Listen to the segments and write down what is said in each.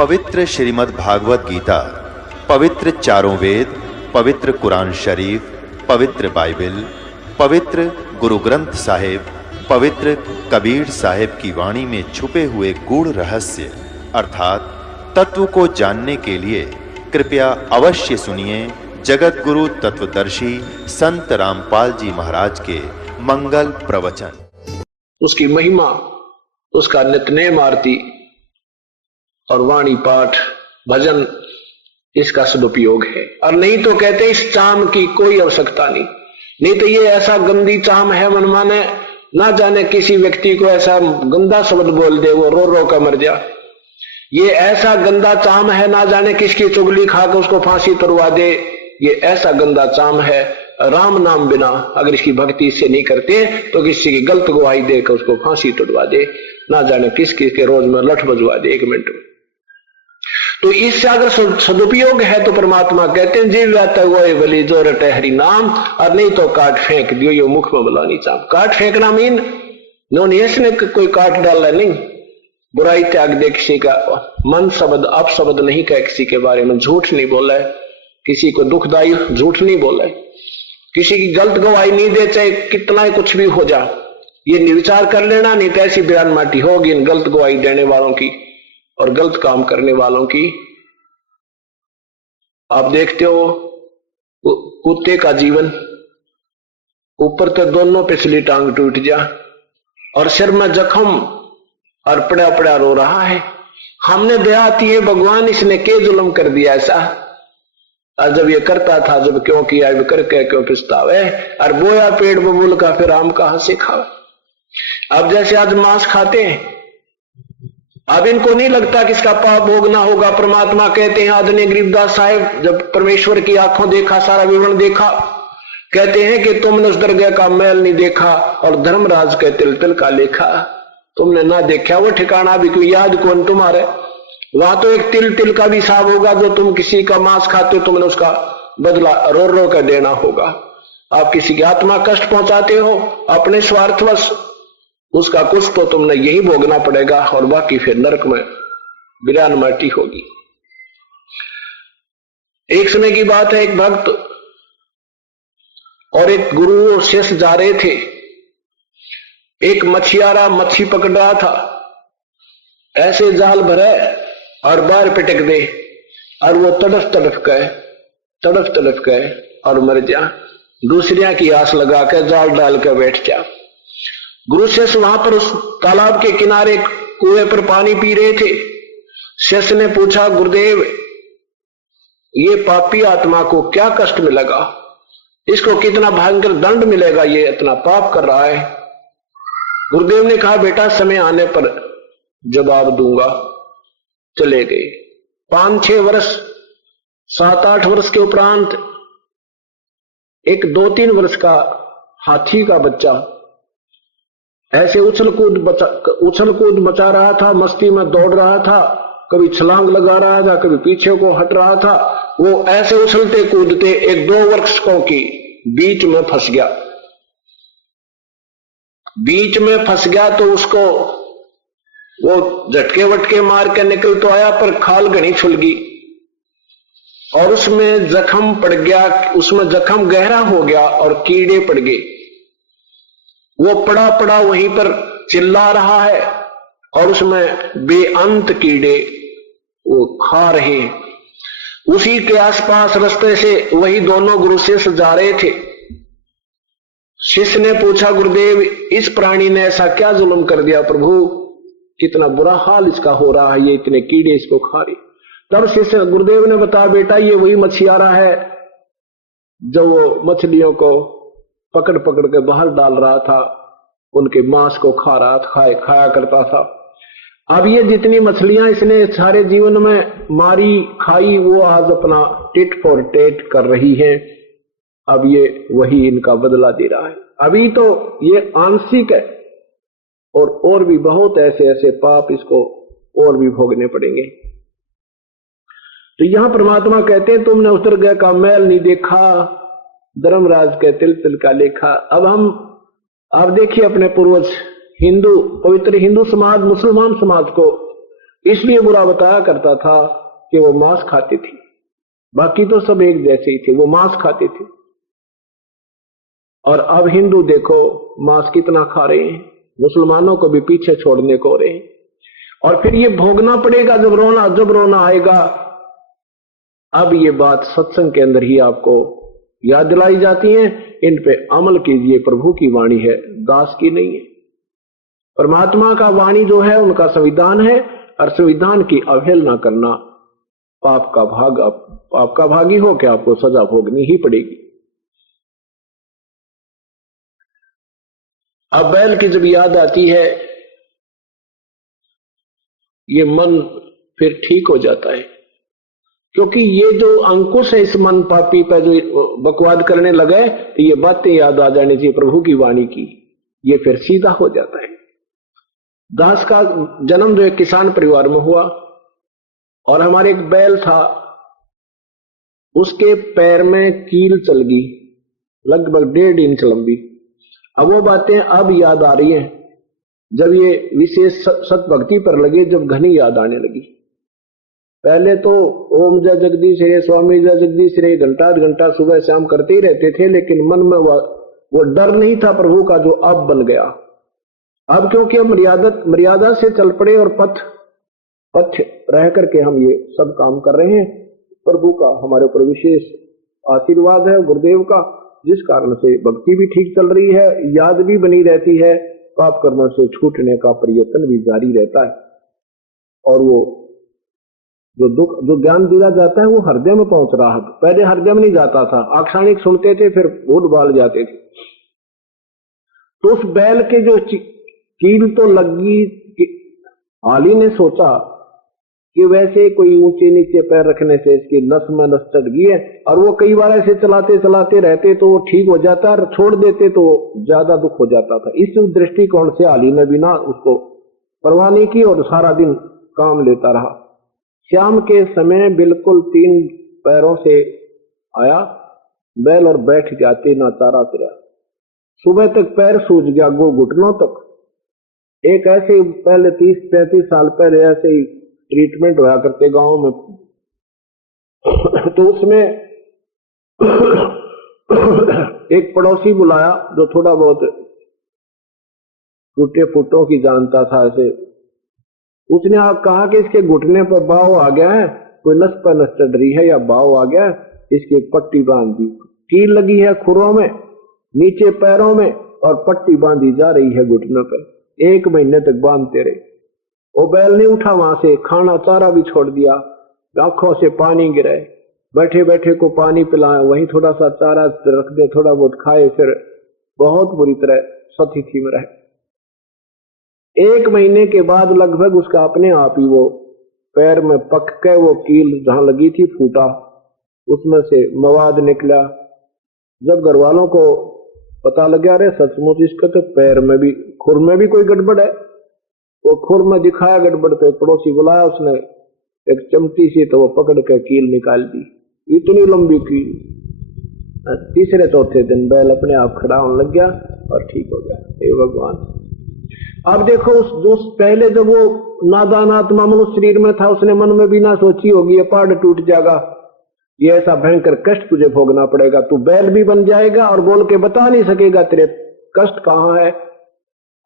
पवित्र श्रीमद् भागवत गीता, पवित्र चारों वेद, पवित्र कुरान शरीफ, पवित्र बाइबल, पवित्र गुरु ग्रंथ साहिब, पवित्र कबीर साहिब की वाणी में छुपे हुए गूढ़ रहस्य अर्थात तत्व को जानने के लिए कृपया अवश्य सुनिए जगत गुरु तत्वदर्शी संत रामपाल जी महाराज के मंगल प्रवचन। उसकी महिमा, उसका नित्यनेम आरती और वाणी पाठ भजन, इसका सदुपयोग है। और नहीं तो कहते इस चाम की कोई आवश्यकता नहीं तो ये ऐसा गंदी चाम है, मनमाने ना जाने किसी व्यक्ति को ऐसा गंदा शब्द बोल दे वो रो रो कर मर जा। ये ऐसा गंदा चाम है, ना जाने किसकी चुगली खाकर उसको फांसी तुड़वा दे। ये ऐसा गंदा चाम है, राम नाम बिना अगर इसकी भक्ति इससे नहीं करते तो किसी की गलत गवाही देकर उसको फांसी तुड़वा दे, ना जाने किस किस के रोज में लठ बजवा दे 1 मिनट में। तो इससे अगर सदुपयोग है तो परमात्मा कहते हैं जीव जाता वो भली जो रटे हरि नाम, और नहीं तो काट फेंक दियो यो मुख में बुलानी चाम। काट फेंकना मीन ने कोई काट डालना नहीं, बुराई त्याग दे, किसी का मन शब्द अपशब्द नहीं कहे, किसी के बारे में झूठ नहीं बोला है, किसी को दुखदायी झूठ नहीं बोला है, किसी की गलत गवाही नहीं दे, चाहे कितना ही कुछ भी हो जा। ये निर्विचार कर लेना, नहीं तो ऐसी बयान माटी होगी इन गलत गवाही देने वालों की और गलत काम करने वालों की। आप देखते हो कुत्ते का जीवन, ऊपर तो दोनों पिछली टांग टूट जा और सिर में जख्म और पड़ा पड़ा रो रहा है। हमने दया आती है भगवान इसने क्या जुल्म कर दिया ऐसा, और जब ये करता था जब क्यों किया, करके क्यों पछतावे, और बोया पेड़ बबूल का फिर आम कहां से खावे। अब जैसे आज मांस खाते हैं, अब इनको नहीं लगता कि इसका पाप भोगना होगा। परमात्मा कहते हैं, आदरणीय गरीबदास साहिब जब परमेश्वर की आंखों देखा, सारा विवरण देखा, कहते हैं कि तुमने उस दरगाह का मैल नहीं देखा और धर्मराज के तिल तिल का लेखा तुमने ना देखा, वो ठिकाना भी कोई याद कौन तुम्हारे। वहां तो एक तिल तिल का भी हिसाब होगा, जो तुम किसी का मांस खाते हो तुमने उसका बदला रो रो कर देना होगा। आप किसी की आत्मा कष्ट पहुंचाते हो अपने स्वार्थवश, उसका कुछ तो तुमने यही भोगना पड़ेगा और बाकी फिर नरक में बिरान माटी होगी। एक समय की बात है, एक भक्त और एक गुरु और शिष्य जा रहे थे। एक मछियारा मच्छी पकड़ रहा था, ऐसे जाल भरे और बाहर पिटक दे और वो तड़फ तड़फ गए और मर जा। दूसरिया की आस लगा कर जाल डाल कर बैठ जा। गुरु शिष्य वहां पर उस तालाब के किनारे कुएं पर पानी पी रहे थे। शिष्य ने पूछा, गुरुदेव ये पापी आत्मा को क्या कष्ट मिलेगा, इसको कितना भयंकर दंड मिलेगा, ये इतना पाप कर रहा है। गुरुदेव ने कहा, बेटा समय आने पर जवाब दूंगा। चले गए। 5-6 वर्ष 7-8 वर्ष के उपरांत एक 2-3 वर्ष का हाथी का बच्चा ऐसे उछल कूद मचा रहा था, मस्ती में दौड़ रहा था, कभी छलांग लगा रहा था, कभी पीछे को हट रहा था। वो ऐसे उछलते कूदते एक 2 वृक्षों की बीच में फंस गया। तो उसको वो झटके वटके मार के निकल तो आया, पर खाल घनी छुल गई और उसमें जख्म पड़ गया। उसमें जख्म गहरा हो गया और कीड़े पड़ गए। वो पड़ा वहीं पर चिल्ला रहा है और उसमें बेअंत कीड़े वो खा रहे हैं। उसी के आसपास रास्ते से वही दोनों गुरु शिष्य जा रहे थे। शिष्य ने पूछा, गुरुदेव इस प्राणी ने ऐसा क्या जुल्म कर दिया प्रभु, कितना बुरा हाल इसका हो रहा है, ये इतने कीड़े इसको खा रहे। तब शिष्य गुरुदेव ने बताया, बेटा ये वही मछियारा है जो वो मछलियों को पकड़ के बाहर डाल रहा था, उनके मांस को खाया करता था। अब ये जितनी मछलियां इसने सारे जीवन में मारी खाई, वो आज अपना टिट फॉर टेट कर रही है। अब ये वही इनका बदला दे रहा है। अभी तो ये आंशिक है और भी बहुत ऐसे पाप इसको और भी भोगने पड़ेंगे। तो यहां परमात्मा कहते हैं, तुमने उतर गए का मैल नहीं देखा, धर्मराज के तिल तिल का लेखा। अब आप देखिए अपने पूर्वज हिंदू, पवित्र हिंदू समाज मुसलमान समाज को इसलिए बुरा बताया करता था कि वो मांस खाते थे, बाकी तो सब एक जैसे ही थे, वो मांस खाते थे। और अब हिंदू देखो मांस कितना खा रहे हैं, मुसलमानों को भी पीछे छोड़ने को रहे हैं। और फिर ये भोगना पड़ेगा जब रोना आएगा। अब ये बात सत्संग के अंदर ही आपको याद दिलाई जाती है, इन पे अमल कीजिए। प्रभु की वाणी है, दास की नहीं है। परमात्मा का वाणी जो है उनका संविधान है, और संविधान की अवहेलना करना पाप का भागी हो के आपको सजा भोगनी ही पड़ेगी। अब बैल की जब याद आती है, ये मन फिर ठीक हो जाता है, क्योंकि ये जो अंकुश है इस मन पापी पर जो बकवाद करने लगे, तो ये बातें याद आ जानी चाहिए प्रभु की वाणी की, ये फिर सीधा हो जाता है। दास का जन्म जो एक किसान परिवार में हुआ, और हमारे एक बैल था, उसके पैर में कील चल गई लगभग 1.5 इंच लंबी। अब वो बातें अब याद आ रही हैं, जब ये विशेष सत भक्ति पर लगे, जब घनी याद आने लगी। पहले तो ओम जय जगदीश रे, स्वामी जय जगदीश रे घंटा सुबह शाम करते ही रहते थे, लेकिन मन में वो डर नहीं था प्रभु का जो अब बन गया। अब क्योंकि हम मर्यादा से चल पड़े और पथ रह करके हम ये सब काम कर रहे हैं, प्रभु का हमारे ऊपर विशेष आशीर्वाद है गुरुदेव का, जिस कारण से भक्ति भी ठीक चल रही है, याद भी बनी रहती है, पाप कर्मों से छूटने का प्रयत्न भी जारी रहता है। और वो जो ज्ञान दिया जाता है वो हृदय में पहुंच रहा है। पहले हृदय में नहीं जाता था, आक्षाणिक सुनते थे, फिर भूत बाल जाते थे। तो उस बैल के जो कील तो लगी, आली ने सोचा कि वैसे कोई ऊंचे नीचे पैर रखने से इसकी नस में नस चढ़ गई है, और वो कई बार ऐसे चलाते रहते तो वो ठीक हो जाता, और छोड़ देते तो ज्यादा दुख हो जाता था। इस दृष्टिकोण से आली ने भी ना उसको परवाह नहीं की और सारा दिन काम लेता रहा। शाम के समय बिल्कुल 3 पैरों से आया बैल और बैठ गया, तेना चारा फिरा। सुबह तक पैर सूज गया, घुटनों तक। एक ऐसे पहले 30-35 साल पहले ऐसे ही ट्रीटमेंट होया करते गांव में, तो उसमें एक पड़ोसी बुलाया जो थोड़ा बहुत टूटे फुटों की जानता था। ऐसे उसने आप कहा कि इसके घुटने पर बाव आ गया है, कोई नस पर नस चढ़ रही है या बाव आ गया है, इसकी एक पट्टी बांध दी। कील लगी है खुरों में, नीचे पैरों में, और पट्टी बांधी जा रही है घुटनों पर। 1 महीने तक बांधते रहे। वो बैल नहीं उठा वहां से, खाना चारा भी छोड़ दिया, आंखों से पानी गिरे, बैठे बैठे को पानी पिलाए, वहीं थोड़ा सा चारा रख दे, थोड़ा बहुत खाए, फिर बहुत बुरी तरह स्थिति में रहे। 1 महीने के बाद लगभग उसका अपने आप ही वो पैर में पक के वो कील जहां लगी थी फूटा, उसमें से मवाद निकला। जब घर वालों को पता लग गया, अरे सचमुच इसके तो पैर में भी, खुर में भी कोई गड़बड़ है। वो खुर में दिखाया गड़बड़, तो पड़ोसी बुलाया, उसने एक चमटी से तो वो पकड़ के कील निकाल दी, इतनी लंबी कील। 3-4 दिन बैल अपने आप खड़ा होने लग गया और ठीक हो गया। हे भगवान! अब देखो उस पहले जब वो नादान आत्मा मनुष्य शरीर में था, उसने मन में भी ना सोची होगी ये पहाड़ टूट जाएगा, ये ऐसा भयंकर कष्ट तुझे भोगना पड़ेगा, तू बैल भी बन जाएगा और बोल के बता नहीं सकेगा तेरे कष्ट कहाँ है,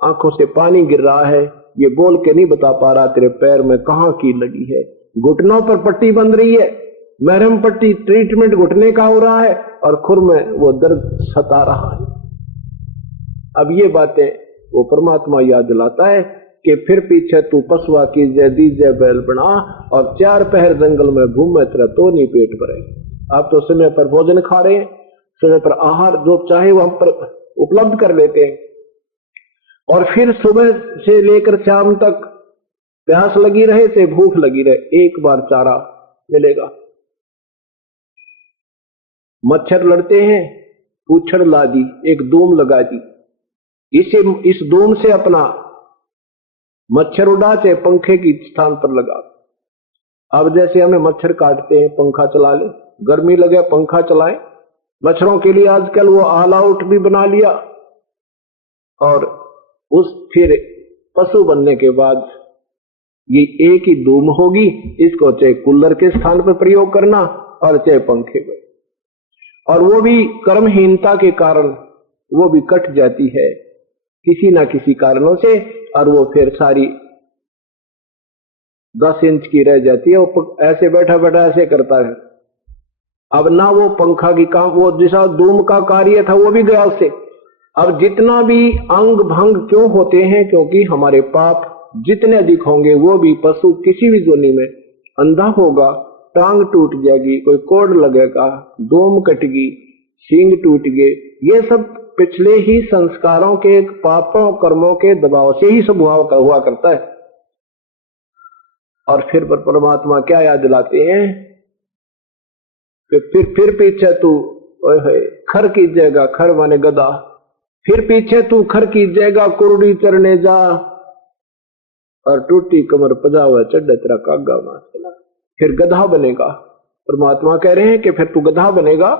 आंखों से पानी गिर रहा है, ये बोल के नहीं बता पा रहा तेरे पैर में कहाँ कील लगी है, घुटनों पर पट्टी बंध रही है, मरहम पट्टी ट्रीटमेंट घुटने का हो रहा है, और खुर में वो दर्द सता रहा है। अब ये बातें वो परमात्मा याद दिलाता है कि फिर पीछे तू पशुआ की जय दीजय बैल बना, और 4 पहर जंगल में घूमे तेरा तो नहीं पेट भरे। आप तो समय पर भोजन खा रहे हैं, समय पर आहार जो चाहे वो हम पर उपलब्ध कर लेते हैं, और फिर सुबह से लेकर शाम तक प्यास लगी रहे से भूख लगी रहे, एक बार चारा मिलेगा। मच्छर लड़ते हैं, पूछड़ ला दी, एक दूम लगा दी, इस दूम से अपना मच्छर उड़ा, चाहे पंखे की स्थान पर लगा। अब जैसे हमें मच्छर काटते हैं, पंखा चला ले, गर्मी लगे पंखा चलाएं। मच्छरों के लिए आजकल वो ऑल आउट भी बना लिया, और उस फिर पशु बनने के बाद ये एक ही धूम होगी, इसको चाहे कूलर के स्थान पर प्रयोग करना और चाहे पंखे में, और वो भी कर्महीनता के कारण वो भी कट जाती है किसी ना किसी कारणों से, और वो फिर सारी 10 इंच की रह जाती है। वो ऐसे बैठा बैठा ऐसे करता है, अब ना वो पंखा की काम, वो जैसा धूम का कार्य था वो भी गया उससे। अब जितना भी अंग भंग क्यों होते हैं, क्योंकि हमारे पाप जितने अधिक होंगे वो भी पशु किसी भी जोनी में अंधा होगा, टांग टूट जाएगी, कोई कोड लगेगा, दोम कटेगी, सींग टूट गए, ये सब पिछले ही संस्कारों के पापों कर्मों के दबाव से ही सब हुआ करता है। और फिर परमात्मा क्या याद दिलाते हैं कि फिर पीछे तू खर कीजिएगा, खर माने गधा, फिर पीछे तू खर कीजिएगा, कुरुड़ी चरने जा, और टूटी कमर पजा हुआ चढ़ तेरा कागा मार, फिर गधा बनेगा। परमात्मा कह रहे हैं कि फिर तू गधा बनेगा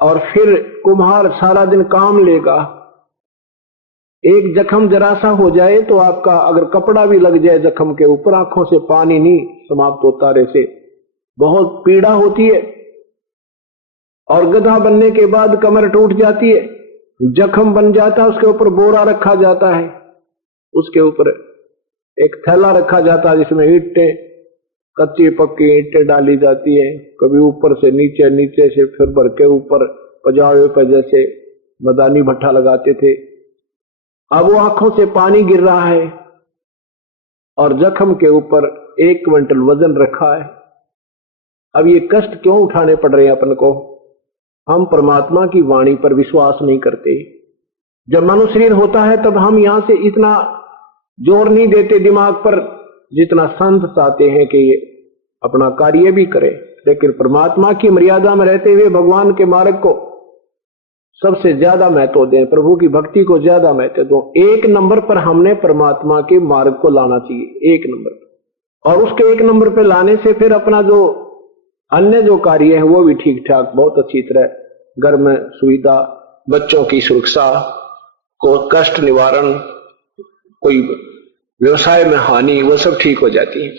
और फिर कुम्हार सारा दिन काम लेगा। एक जख्म जरा सा हो जाए तो आपका अगर कपड़ा भी लग जाए जख्म के ऊपर, आंखों से पानी नहीं समाप्त होता रहे से बहुत पीड़ा होती है। और गधा बनने के बाद कमर टूट जाती है, जख्म बन जाता है, उसके ऊपर बोरा रखा जाता है, उसके ऊपर एक थैला रखा जाता है जिसमें ईंटें, कच्ची पक्की ईंटें डाली जाती है, कभी ऊपर से नीचे, नीचे से फिर भर के ऊपर पजावे पर जैसे मदानी भट्ठा लगाते थे। अब वो आंखों से पानी गिर रहा है और जख्म के ऊपर 1 क्विंटल वजन रखा है। अब ये कष्ट क्यों उठाने पड़ रहे हैं अपन को? हम परमात्मा की वाणी पर विश्वास नहीं करते। जब मनुष्य शरीर होता है तब हम यहां से इतना जोर नहीं देते दिमाग पर जितना संत चाहते हैं कि ये अपना कार्य भी करे, लेकिन परमात्मा की मर्यादा में रहते हुए भगवान के मार्ग को सबसे ज्यादा महत्व दें, प्रभु की भक्ति को ज्यादा महत्व दो। 1 नंबर पर हमने परमात्मा के मार्ग को लाना चाहिए, 1 नंबर पर, और उसके 1 नंबर पर लाने से फिर अपना जो अन्य जो कार्य है वो भी ठीक ठाक बहुत अच्छी तरह, घर में सुविधा, बच्चों की सुरक्षा, को कष्ट निवारण, कोई व्यवसाय में हानि, वो सब ठीक हो जाती है।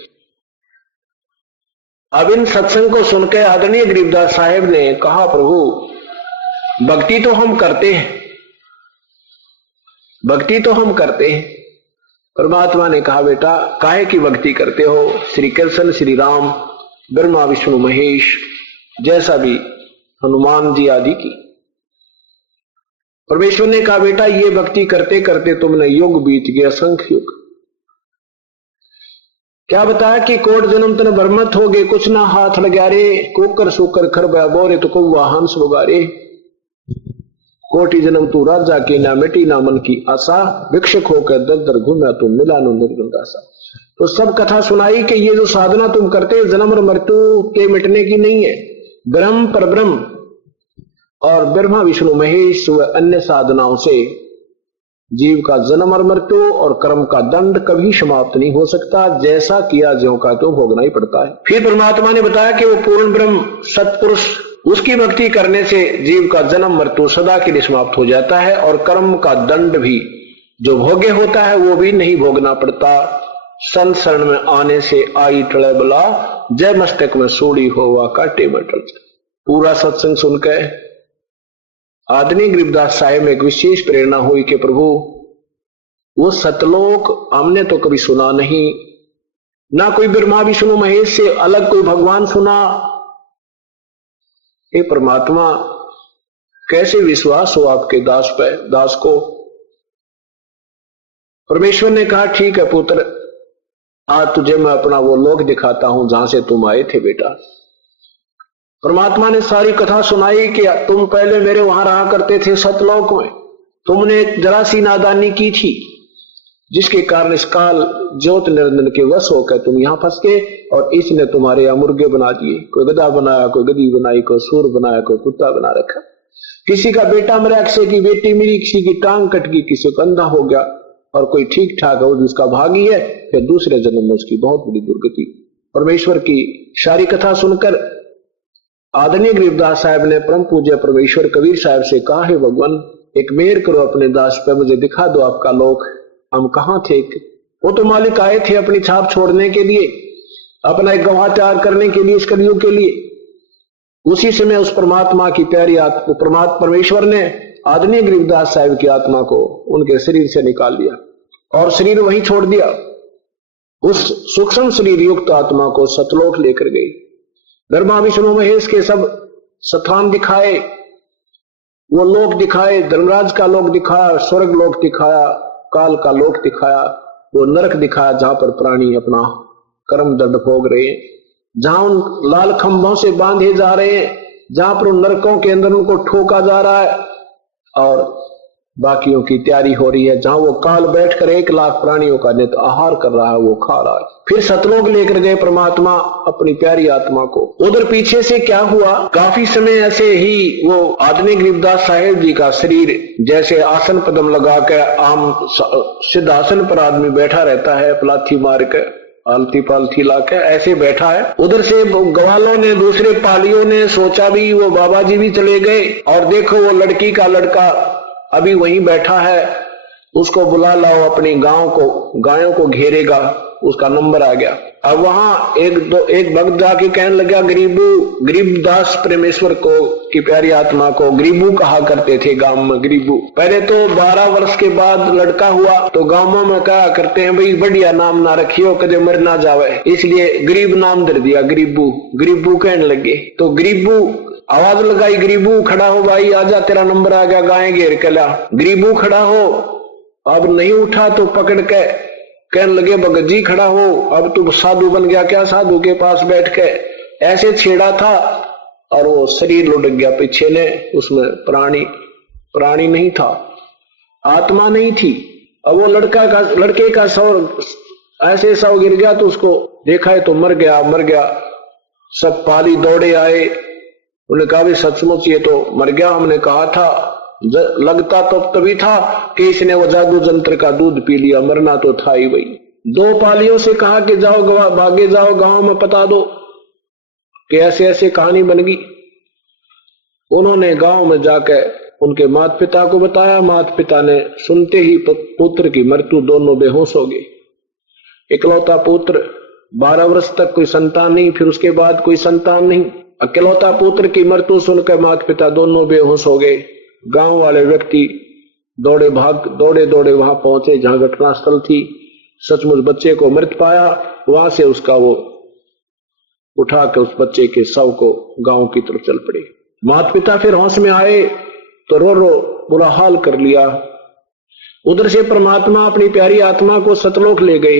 अब इन सत्संग को सुनकर आदरणीय गरीबदास साहेब ने कहा, प्रभु भक्ति तो हम करते हैं, भक्ति तो हम करते हैं। परमात्मा ने कहा, बेटा काहे की भक्ति करते हो? श्री कृष्ण, श्री राम, ब्रह्मा विष्णु महेश, जैसा भी हनुमान जी आदि की। परमेश्वर ने कहा, बेटा ये भक्ति करते करते तुमने युग बीत गया, असंख्य युग। क्या बताया कि कोट जन्म तन बरमत हो गए, कुछ ना हाथ लगा रे, कुकर सुकर खरबा बोरे तो कौवा हंस बगारे। कोटि जन्म तू राजा की, ना मिटी ना मन की आशा, भिक्षक होकर दर दर घूमा तुम मिला नो निर्गुंडासा। तो सब कथा सुनाई कि ये जो साधना तुम करते हो जन्म और मृत्यु के मिटने की नहीं है। ब्रह्म पर ब्रह्म और ब्रह्मा विष्णु महेश व अन्य साधनाओं से जीव का जन्म और मृत्यु और कर्म का दंड कभी समाप्त नहीं हो सकता। जैसा किया ज्यों का तो भोगना ही पड़ता है। फिर परमात्मा ने बताया कि वो पूर्ण ब्रह्म सत्पुरुष, उसकी भक्ति करने से जीव का जन्म मृत्यु सदा के लिए समाप्त हो जाता है और कर्म का दंड भी जो भोग्य होता है वो भी नहीं भोगना पड़ता। संत शरण में आने से आई टले बला, जय मस्तक में सूड़ी होवा काटे में टल। पूरा सत्संग सुनकर आदरणीय गरीबदास साहेब में एक विशेष प्रेरणा हुई कि प्रभु वो सतलोक हमने तो कभी सुना नहीं, ना कोई ब्रह्मा विष्णु महेश से अलग कोई भगवान सुना। हे परमात्मा कैसे विश्वास हो आपके दास पे, दास को? परमेश्वर ने कहा, ठीक है पुत्र, आज तुझे मैं अपना वो लोक दिखाता हूं जहां से तुम आए थे बेटा। परमात्मा ने सारी कथा सुनाई कि तुम पहले मेरे वहां रहा करते थे सतलोक में, तुमने एक जरा सी नादानी की थी जिसके कारण इस काल ज्योत निरंजन के वश होकर तुम यहां फंस गए और इसने तुम्हारे यहाँ मुर्गे बना दिए। कोई गधा बनाया, कोई गधी बनाई, कोई सूर बनाया, कोई कुत्ता बना रखा। किसी का बेटा मरा, किसी की बेटी मेरी, किसी की टांग कट गई, किसी को अंधा हो गया और कोई ठीक ठाक है, वो जिसका भागी है, फिर दूसरे जन्म में उसकी बहुत बड़ी दुर्गति। परमेश्वर की सारी कथा सुनकर आदरणीय गरीबदास साहब ने परम पूज्य परमेश्वर कबीर साहब से कहा, है भगवान एक मेहर करो अपने दास पे, मुझे दिखा दो आपका लोक, हम कहां थे, वो तो मालिक आए थे अपनी छाप छोड़ने के लिए, अपना एक गवाह तैयार करने के लिए, इस कलयुग के लिए। उसी समय उस परमात्मा की प्यारी आत्मा परमेश्वर ने आदरणीय गरीबदास साहिब की आत्मा को उनके शरीर से निकाल लिया और शरीर वहीं छोड़ दिया। उस सूक्ष्म शरीर युक्त आत्मा को सतलोक लेकर गई। ब्रह्मा विष्णु महेश के सब स्थान दिखाए, वो लोक दिखाए, धर्मराज का लोक दिखाया, स्वर्ग लोक दिखाया, काल का लोक दिखाया, वो नरक दिखाया जहां पर प्राणी अपना कर्म दंड भोग रहे हैं, जहां उन लाल खंभों से बांधे जा रहे हैं, जहां पर उन नरकों के अंदर उनको ठोका जा रहा है और बाकियों की तैयारी हो रही है, जहां वो काल बैठकर 1 लाख प्राणियों का नित आहार कर रहा है, वो खा रहा है। फिर सतलोक लेकर गए परमात्मा अपनी प्यारी आत्मा को। उधर पीछे से क्या हुआ, काफी समय ऐसे ही वो आदरणीय गरीबदास साहेब जी का शरीर जैसे आसन पदम लगा के आम सिद्धासन पर आदमी बैठा रहता है, पलाथी मार के आलती पालथी लाके ऐसे बैठा है। उधर से ग्वालों ने, दूसरे पालियों ने सोचा भी वो बाबा जी भी चले गए और देखो वो लड़की का लड़का अभी वहीं बैठा है, उसको बुला लाओ, अपनी गायों को घेरेगा, उसका नंबर आ गया। अब वहां एक भक्त जाके कहने लगा, गरीबदास परमेश्वर को की प्यारी आत्मा को गरीबू कहा करते थे गांव में, गरीबू। पहले तो 12 वर्ष के बाद लड़का हुआ तो गांवों में कहा करते हैं भाई बढ़िया नाम ना रखियो, कदे मर ना जावे, इसलिए गरीब नाम धर दिया, गरीबू कहने लगे। तो गरीबू आवाज लगाई, गरीबू खड़ा हो भाई, आजा तेरा नंबर आ गया, गाय घेर के ला। गरीबू खड़ा हो, अब नहीं उठा तो पकड़ के कहने लगे भगत जी खड़ा हो, अब तू साधु बन गया क्या, साधु के पास बैठ के ऐसे छेड़ा था और वो शरीर लुढ़क गया पीछे ने, उसमें प्राणी नहीं था, आत्मा नहीं थी। अब वो लड़के का ऐसे सौ गिर गया तो उसको देखा है तो मर गया। सब पाली दौड़े आए, उन्होंने कहा भी सचमुच ये तो मर गया, हमने कहा था, लगता तो तभी था कि इसने वो जादू जंत्र का दूध पी लिया, मरना तो था ही वही। 2 पालियों से कहा कि जाओ भागे जाओ गांव में पता दो कि ऐसे ऐसे कहानी बन गई। उन्होंने गांव में जाकर उनके माता पिता को बताया। माता पिता ने सुनते ही पुत्र की मृत्यु, दोनों बेहोश हो गए। इकलौता पुत्र, 12 वर्ष तक कोई संतान नहीं, फिर उसके बाद कोई संतान नहीं। अकेलौता पुत्र की मृत्यु सुनकर माता पिता दोनों बेहोश हो गए। गांव वाले व्यक्ति दौड़े वहां पहुंचे जहां घटनास्थल थी। सचमुच बच्चे को मृत पाया। वहां से उसका वो उठा के उस बच्चे के शव को गांव की तरफ चल पड़े। माता पिता फिर होश में आए तो रो बुरा हाल कर लिया। उधर से परमात्मा अपनी प्यारी आत्मा को सतलोक ले गए।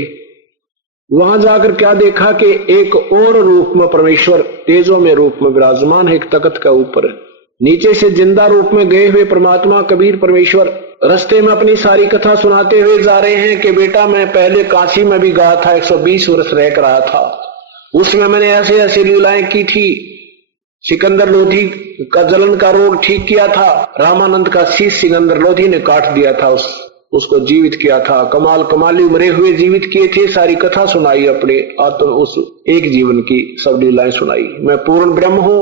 वहां जाकर क्या देखा कि एक और रूप में परमेश्वर तेजों में रूप में विराजमान है, एक तख्त का ऊपर। नीचे से जिंदा रूप में गए हुए परमात्मा कबीर परमेश्वर रास्ते में अपनी सारी कथा सुनाते हुए जा रहे हैं कि बेटा मैं पहले काशी में भी गया था, 120 वर्ष रह कर रहा था, उसमें मैंने ऐसे ऐसे लीलाएं की थी। सिकंदर लोधी का जलन का रोग ठीक किया था, रामानंद का शीश सिकंदर लोधी ने काट दिया था, उसको जीवित किया था, कमाली मरे हुए जीवित किए थे। सारी कथा सुनाई, अपने आत्म उस एक जीवन की सब लीलाएं सुनाई। मैं पूर्ण ब्रह्म हूं,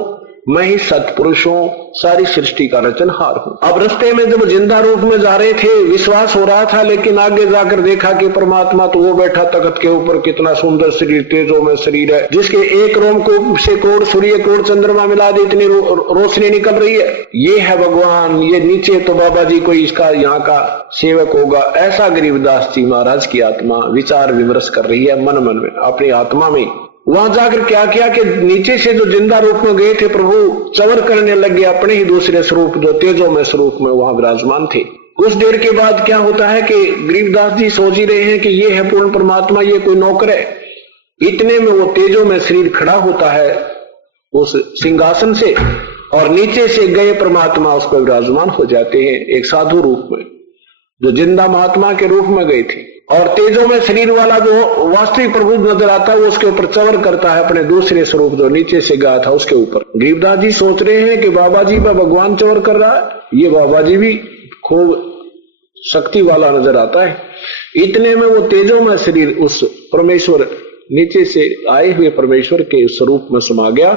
मैं ही सत्पुरुष हूं, सारी सृष्टि का रचनहार हूं। अब रास्ते में जब जिंदा रूप में जा रहे थे विश्वास हो रहा था, लेकिन आगे जाकर देखा कि परमात्मा तो वो बैठा तख्त के ऊपर, कितना सुंदर शरीर, तेजों में शरीर है, जिसके एक रोम को से कोड़ सूर्य कोड़ चंद्रमा मिला दे इतनी रोशनी निकल रही है। ये है भगवान, ये नीचे तो बाबा जी कोई इसका यहाँ का सेवक होगा। ऐसा गरीबदास जी महाराज की आत्मा विचार विमर्श कर रही है मन में, अपनी आत्मा में। वहां जाकर क्या किया कि नीचे से जो जिंदा रूप में गए थे प्रभु चवर करने लगे अपने ही दूसरे स्वरूप, जो तेजों में स्वरूप में वहां विराजमान थे। कुछ देर के बाद क्या होता है कि गरीबदास जी सोच ही रहे हैं कि ये है पूर्ण परमात्मा, ये कोई नौकर है। इतने में वो तेजों में शरीर खड़ा होता है उस सिंहासन से, और नीचे से गए परमात्मा उस पर विराजमान हो जाते हैं एक साधु रूप में, जो जिंदा महात्मा के रूप में गए थे। और तेजों में शरीर वाला जो वास्तविक प्रभु नजर आता है वो उसके ऊपर चवर करता है अपने दूसरे स्वरूप जो नीचे से गया था उसके ऊपर। गरीबदास जी सोच रहे हैं कि बाबा जी पर भगवान चवर कर रहा है, ये बाबा जी भी खूब शक्ति वाला नजर आता है। इतने में वो तेजों में शरीर उस परमेश्वर नीचे से आए हुए परमेश्वर के स्वरूप में समा गया।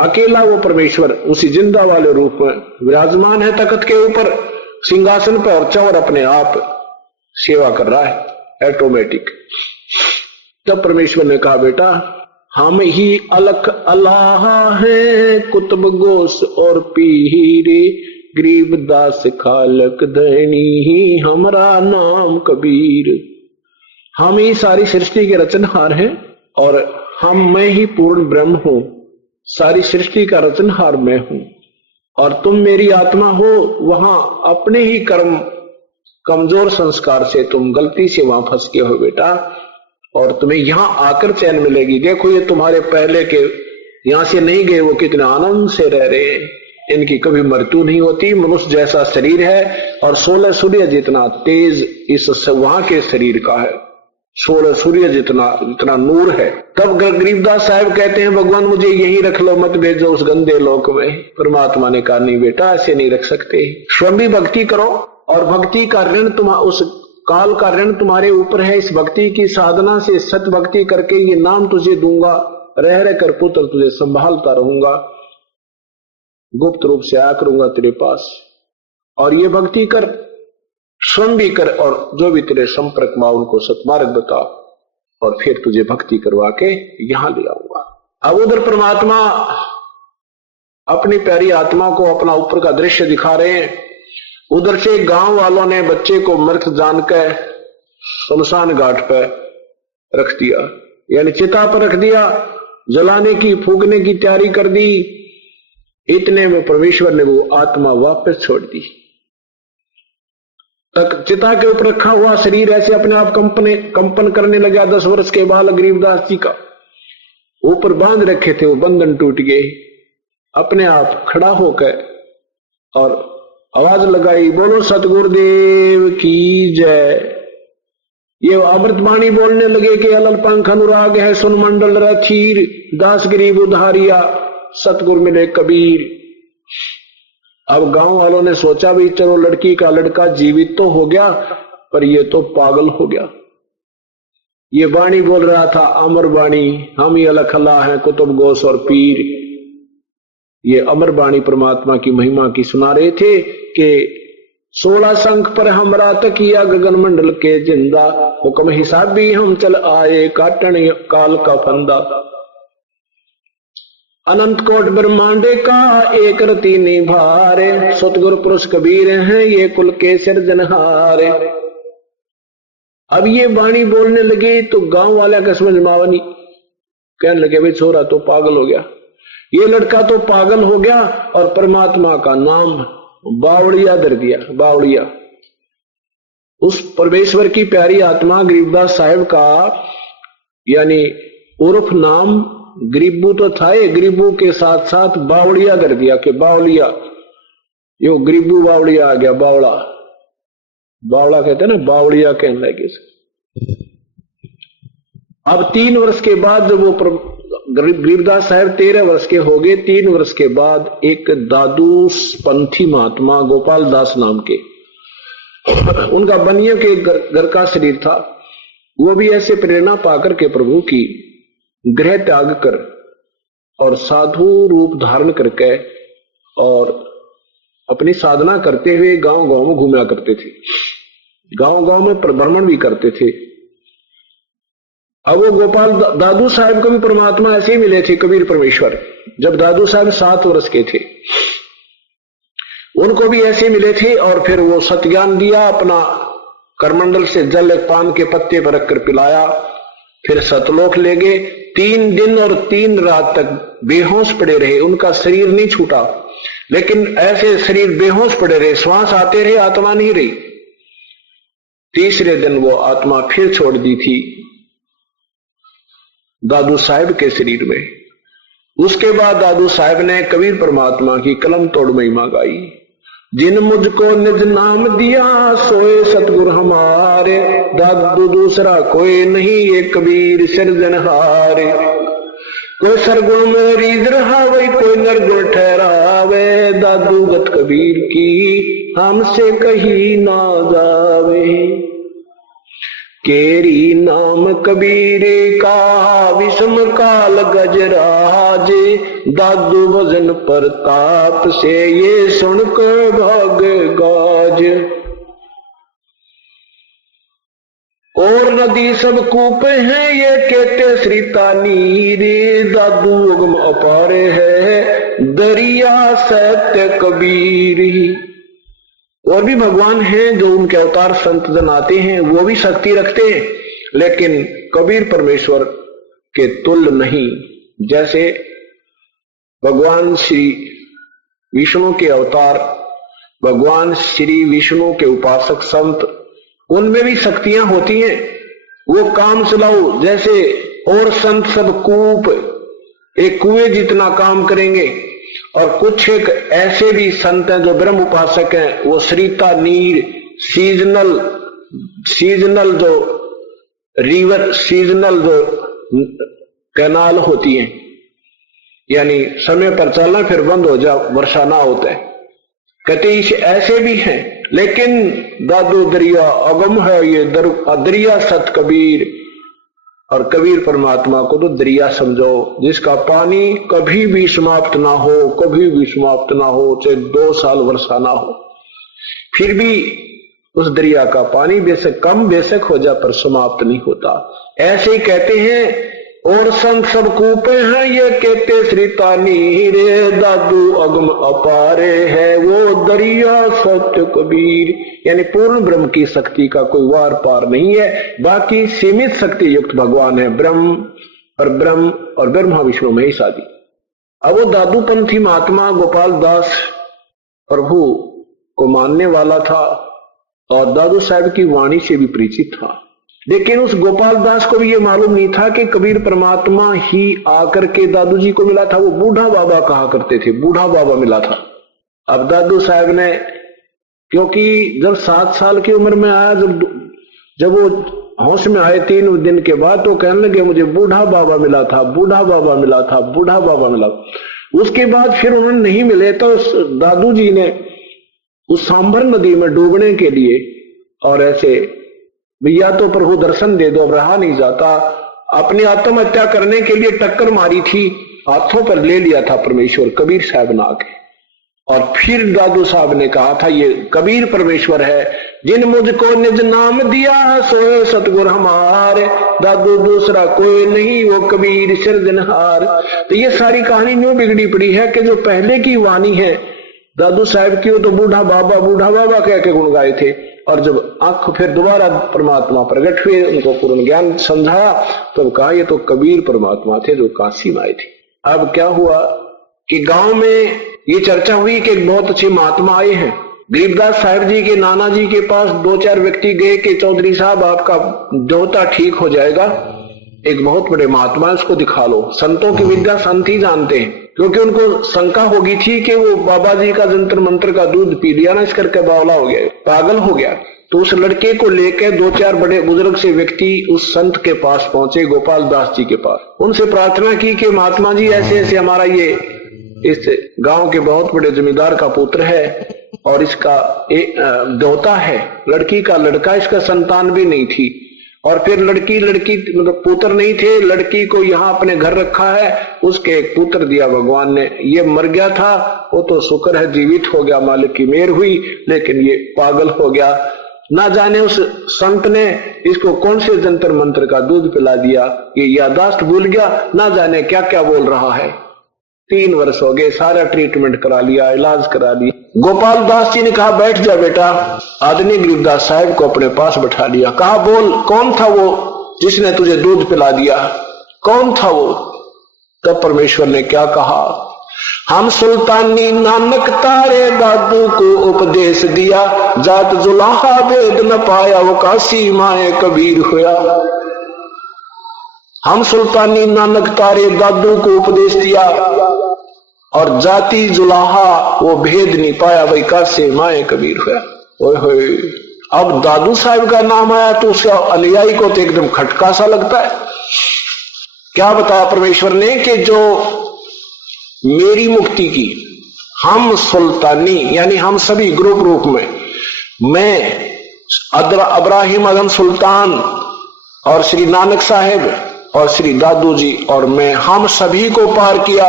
अकेला वो परमेश्वर उसी जिंदा वाले रूप में विराजमान है तख्त के ऊपर सिंहासन पर, और चवर अपने आप सेवा कर रहा है। ऑटोमेटिक। तब परमेश्वर ने कहा बेटा हम ही अलख अल्लाह हैं, कुतुब गोस और पीरे, गरीबदास खालक धनी ही हमारा नाम कबीर। हम ही सारी सृष्टि के रचनहार हैं और मैं ही पूर्ण ब्रह्म हूं, सारी सृष्टि का रचनहार मैं हूं और तुम मेरी आत्मा हो। वहां अपने ही कर्म कमजोर संस्कार से तुम गलती से वहां फंस गए हो बेटा, और तुम्हें यहां आकर चैन मिलेगी। देखो ये तुम्हारे पहले के यहां से नहीं गए, वो कितने आनंद से रह रहे हैं, इनकी कभी मृत्यु नहीं होती, मनुष्य जैसा शरीर है और 16 सूर्य जितना तेज इस वहां के शरीर का है, 16 सूर्य जितना नूर है। तब गरीबदास साहब कहते हैं भगवान मुझे यहीं रख लो, मत भेजो उस गंदे लोक में। परमात्मा ने कहा नहीं बेटा ऐसे नहीं रख सकते, स्वयं भी भक्ति करो और भक्ति का ऋण उस काल का ऋण तुम्हारे ऊपर है। इस भक्ति की साधना से सत भक्ति करके ये नाम तुझे दूंगा, रह रह कर पुत्र तुझे संभालता रहूंगा, गुप्त रूप से आया करूंगा तेरे पास, और ये भक्ति कर, स्वयं भी कर और जो भी तेरे संपर्क में उनको सतमार्ग बता, और फिर तुझे भक्ति करवा के यहां ले आऊंगा। अब उधर परमात्मा अपनी प्यारी आत्मा को अपना ऊपर का दृश्य दिखा रहे हैं। उधर से गांव वालों ने बच्चे को मृत जानकर शमशान घाट पर रख दिया, यानी चिता पर रख दिया, जलाने की फूकने की तैयारी कर दी। इतने में परमेश्वर ने वो आत्मा वापस छोड़ दी। तक चिता के ऊपर रखा हुआ शरीर ऐसे अपने आप कंपन करने लगा। 10 वर्ष के बाल गरीबदास जी का ऊपर बांध रखे थे, वो बंधन टूट गए, अपने आप खड़ा होकर और आवाज लगाई, बोलो सतगुरुदेव की जय। ये अमृतवाणी बोलने लगे कि अलल पंख अनुराग है सुन मंडल रथीर, दास गरीब उधारिया सतगुरु मिले कबीर। अब गांव वालों ने सोचा भी चलो लड़की का लड़का जीवित तो हो गया, पर ये तो पागल हो गया। ये वाणी बोल रहा था अमर वाणी, हम ही अलख अल्लाह हैं कुतुब गोस और पीर। ये अमर वाणी परमात्मा की महिमा की सुना रहे थे कि 16 शंख पर हमरा तकिया गगन मंडल के जिंदा, हुक्म हिसाबी हम चल आए काटन काल का फंदा। अनंत कोट ब्रह्मांडे का एक रति निभारे, सतगुरु पुरुष कबीर हैं ये कुल के सिरजनहारे। अब ये वाणी बोलने लगे तो गांव वाले का समझ में आवा नहीं, कहने लगे भाई छोरा तो पागल हो गया, ये लड़का तो पागल हो गया और परमात्मा का नाम बावड़िया धर दिया। बावड़िया उस परमेश्वर की प्यारी आत्मा गरीबदास साहब का यानी उर्फ नाम गरीबू तो था, गरीबू के साथ साथ बावड़िया धर दिया कि बावलिया, यो गरीबू बावड़िया आ गया। बावड़ा बावड़ा कहते हैं ना, बावड़िया कहने लगे। अब 3 वर्ष के बाद जब वो गरीबदास साहब 13 वर्ष के हो गए, 3 वर्ष के बाद एक दादू पंथी महात्मा गोपाल दास नाम के, उनका बनिया के घर का शरीर था, वो भी ऐसे प्रेरणा पाकर के प्रभु की गृह त्याग कर और साधु रूप धारण करके और अपनी साधना करते हुए गांव गांव में घूमा करते थे, गांव गांव में भ्रमण भी करते थे। अब वो गोपाल दादू साहब को भी परमात्मा ऐसे ही मिले थे, कबीर परमेश्वर, जब दादू साहब 7 वर्ष के थे उनको भी ऐसे मिले थे। और फिर वो सत्ज्ञान दिया, अपना करमंडल से जल एक पान के पत्ते पर रखकर पिलाया, फिर सतलोक ले गए। 3 दिन और 3 रात तक बेहोश पड़े रहे, उनका शरीर नहीं छूटा, लेकिन ऐसे शरीर बेहोश पड़े रहे, श्वास आते रहे, आत्मा नहीं रही। तीसरे दिन वो आत्मा फिर छोड़ दी थी दादू साहब के शरीर में। उसके बाद दादू साहब ने कबीर परमात्मा की कलम तोड़ महिमा गाई। जिन मुझको निज नाम दिया सोए सतगुरु हमारे, दादू दूसरा कोई नहीं ये कबीर सिरजनहारे। कोई सरगुण में रीझ रहा वही कोई निर्गुण ठहरावे, दादू गत कबीर की हमसे कही ना जावे। केरी नाम कबीर का विषम काल गजराजे, दादू भजन प्रताप से ये सुनकर भाग गाज। और नदी सब कूप हैं ये कहते श्री तानी रे। दादू उगम अपारे है दरिया सत्य कबीर। और भी भगवान हैं जो उनके अवतार संत जन आते हैं, वो भी शक्ति रखते हैं, लेकिन कबीर परमेश्वर के तुल्य नहीं। जैसे भगवान श्री विष्णु के अवतार, भगवान श्री विष्णु के उपासक संत, उनमें भी शक्तियां होती हैं, वो काम चलाओ। जैसे और संत सब कूप, एक कुएं जितना काम करेंगे, और कुछ एक ऐसे भी संत हैं जो ब्रह्म उपासक हैं, वो श्रीता नीर, सीजनल जो रिवर, सीजनल जो कैनाल होती हैं, यानी समय पर चलना फिर बंद हो जाओ, वर्षा ना होता है, कहते ऐसे भी हैं। लेकिन दादू दरिया अगम है ये दरिया सत कबीर। और कबीर परमात्मा को तो दरिया समझो, जिसका पानी कभी भी समाप्त ना हो, कभी भी समाप्त ना हो, चाहे 2 साल वर्षा ना हो, फिर भी उस दरिया का पानी बेशक कम बेशक हो जाए पर समाप्त नहीं होता। ऐसे ही कहते हैं और संत सब कूपे हैं ये कहते श्री तानी रे। दादू अगम अपारे है वो दरिया सत्य कबीर। यानी पूर्ण ब्रह्म की शक्ति का कोई वार पार नहीं है, बाकी सीमित शक्ति युक्त भगवान है, ब्रह्म और ब्रह्मा विष्णु महेश आदि। अब वो दादू पंथी महात्मा गोपाल दास प्रभु को मानने वाला था और दादू साहब की वाणी से भी परिचित था, लेकिन उस गोपाल दास को भी ये मालूम नहीं था कि कबीर परमात्मा ही आकर के दादू जी को मिला था। वो बूढ़ा बाबा कहा करते थे, बूढ़ा बाबा मिला था। अब दादू साहब ने, क्योंकि जब 7 साल की उम्र में आया, जब वो होश में आए 3 दिन के बाद, तो कहने लगे मुझे बूढ़ा बाबा मिला था, बूढ़ा बाबा मिला था, बूढ़ा बाबा मिला। उसके बाद फिर उन्होंने नहीं मिले तो दादू जी ने उस सांभर नदी में डूबने के लिए, और ऐसे भैया तो प्रभु दर्शन दे दो, अब रहा नहीं जाता, अपनी आत्महत्या करने के लिए टक्कर मारी थी, हाथों पर ले लिया था परमेश्वर कबीर साहब ने आके। और फिर दादू साहब ने कहा था ये कबीर परमेश्वर है, जिन मुझको निज नाम दिया सोए सतगुर हमारे। दादू दूसरा कोई नहीं वो कबीर सिरजनहार। तो ये सारी कहानी यूं बिगड़ी पड़ी है कि जो पहले की वाणी है दादू साहब की, वो तो बूढ़ा बाबा कह के गुण गाए थे, और जब आंख फिर दोबारा परमात्मा प्रकट हुए, उनको पूर्ण ज्ञान समझाया, तब कहा ये तो कबीर परमात्मा थे जो काशी में आए थे। अब क्या हुआ कि गांव में ये चर्चा हुई कि एक बहुत अच्छे महात्मा आए हैं। गरीबदास साहब जी के नाना जी के पास 2-4 व्यक्ति गए कि चौधरी साहब आपका दोहता ठीक हो जाएगा, एक बहुत बड़े महात्मा है उसको दिखा लो। संतों की विद्या संत ही जानते हैं, क्योंकि उनको शंका होगी थी कि वो बाबा जी का जंतर मंत्र का दूध पी लिया ना, इस करके बावला हो गया, पागल हो गया। तो उस लड़के को लेकर 2-4 बड़े बुजुर्ग से व्यक्ति उस संत के पास पहुंचे, गोपाल दास जी के पास। उनसे प्रार्थना की कि महात्मा जी ऐसे ऐसे हमारा ये इस गांव के बहुत बड़े जमींदार का पुत्र है और इसका दोहता है, लड़की का लड़का, इसका संतान भी नहीं थी, और फिर लड़की मतलब पुत्र नहीं थे, लड़की को यहाँ अपने घर रखा है, उसके एक पुत्र दिया भगवान ने, ये मर गया था, वो तो शुक्र है जीवित हो गया, मालिक की मेहर हुई, लेकिन ये पागल हो गया। ना जाने उस संत ने इसको कौन से जंतर मंत्र का दूध पिला दिया, ये यादाश्त भूल गया, ना जाने क्या क्या बोल रहा है। 3 वर्ष हो गए, सारा ट्रीटमेंट करा लिया, इलाज करा लिया। गोपाल दास जी ने कहा बैठ जा बेटा। आदमी गरीबदास साहब को अपने पास बैठा लिया, कहा बोल कौन था वो जिसने तुझे दूध पिला दिया, कौन था वो? तब परमेश्वर ने क्या कहा, हम सुल्तानी नानक तारे दादू को उपदेश दिया, जात जुलाहा वेद न पाया वो काशी माए कबीर हुआ। हम सुल्तानी नानक तारे दादू को उपदेश दिया और जाति जुलाहा वो भेद नहीं पाया, वही काशी माए कबीर हुआ। ओए होए, अब दादू साहब का नाम आया तो उसका अनुयायी को तो एकदम खटका सा लगता है। क्या बताया परमेश्वर ने कि जो मेरी मुक्ति की, हम सुल्तानी यानी हम सभी ग्रुप रूप में, मैं अब्राहिम आजम सुल्तान और श्री नानक साहेब और श्री दादू जी और मैं, हम सभी को पार किया,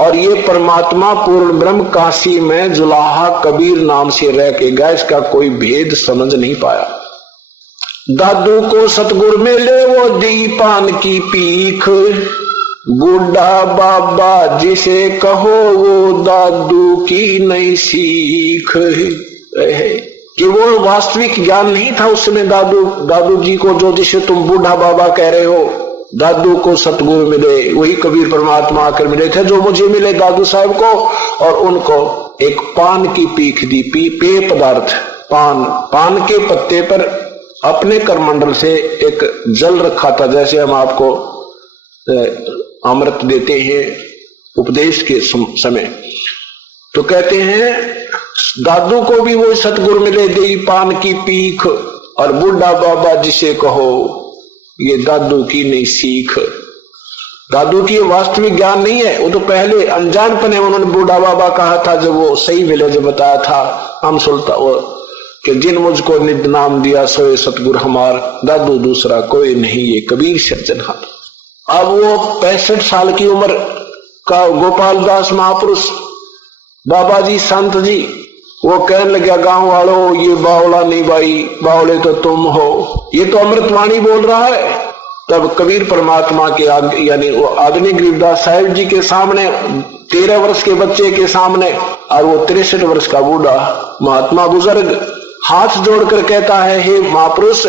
और ये परमात्मा पूर्ण ब्रह्म काशी में जुलाहा कबीर नाम से रह के गया, इसका कोई भेद समझ नहीं पाया। दादू को सतगुर मिले वो दी पान की पीख, बूढ़ा बाबा जिसे कहो वो दादू की नई सीख। कि वो वास्तविक ज्ञान नहीं था उस समय दादू जी को, जो जिसे तुम बूढ़ा बाबा कह रहे हो। दादू को सतगुरु मिले, वही कबीर परमात्मा आकर मिले थे जो मुझे मिले दादू साहब को, और उनको एक पान की पीख दी, पेय पदार्थ पान के पत्ते पर अपने करमंडल से एक जल रखा था, जैसे हम आपको अमृत देते हैं उपदेश के समय। तो कहते हैं दादू को भी वो सतगुरु मिले दी पान की पीख, और बूढ़ा बाबा जिसे कहो ये दादू की नहीं सीख। दादू की वास्तविक ज्ञान नहीं है, वो तो पहले अनजानपन है। उन्होंने बूढ़ा बाबा कहा था जब वो सही विलेज बताया था, हम सुनता वो कि जिन मुझको निद नाम दिया सोए सतगुरु हमार, दादू दूसरा कोई नहीं ये कबीर सिरजनहार। अब वो 65 साल की उम्र का गोपाल दास महापुरुष बाबा जी संत जी, वो कहने लगा गांव वालों ये बावला नहीं भाई, बावले तो तुम हो, ये तो अमृतवाणी बोल रहा है। तब कबीर परमात्मा के यानी वो आदरणीय गरीबदास साहिब जी के सामने 13 वर्ष के बच्चे के सामने, और वो 63 वर्ष का बूढ़ा महात्मा बुजुर्ग हाथ जोड़कर कहता है, हे महापुरुष,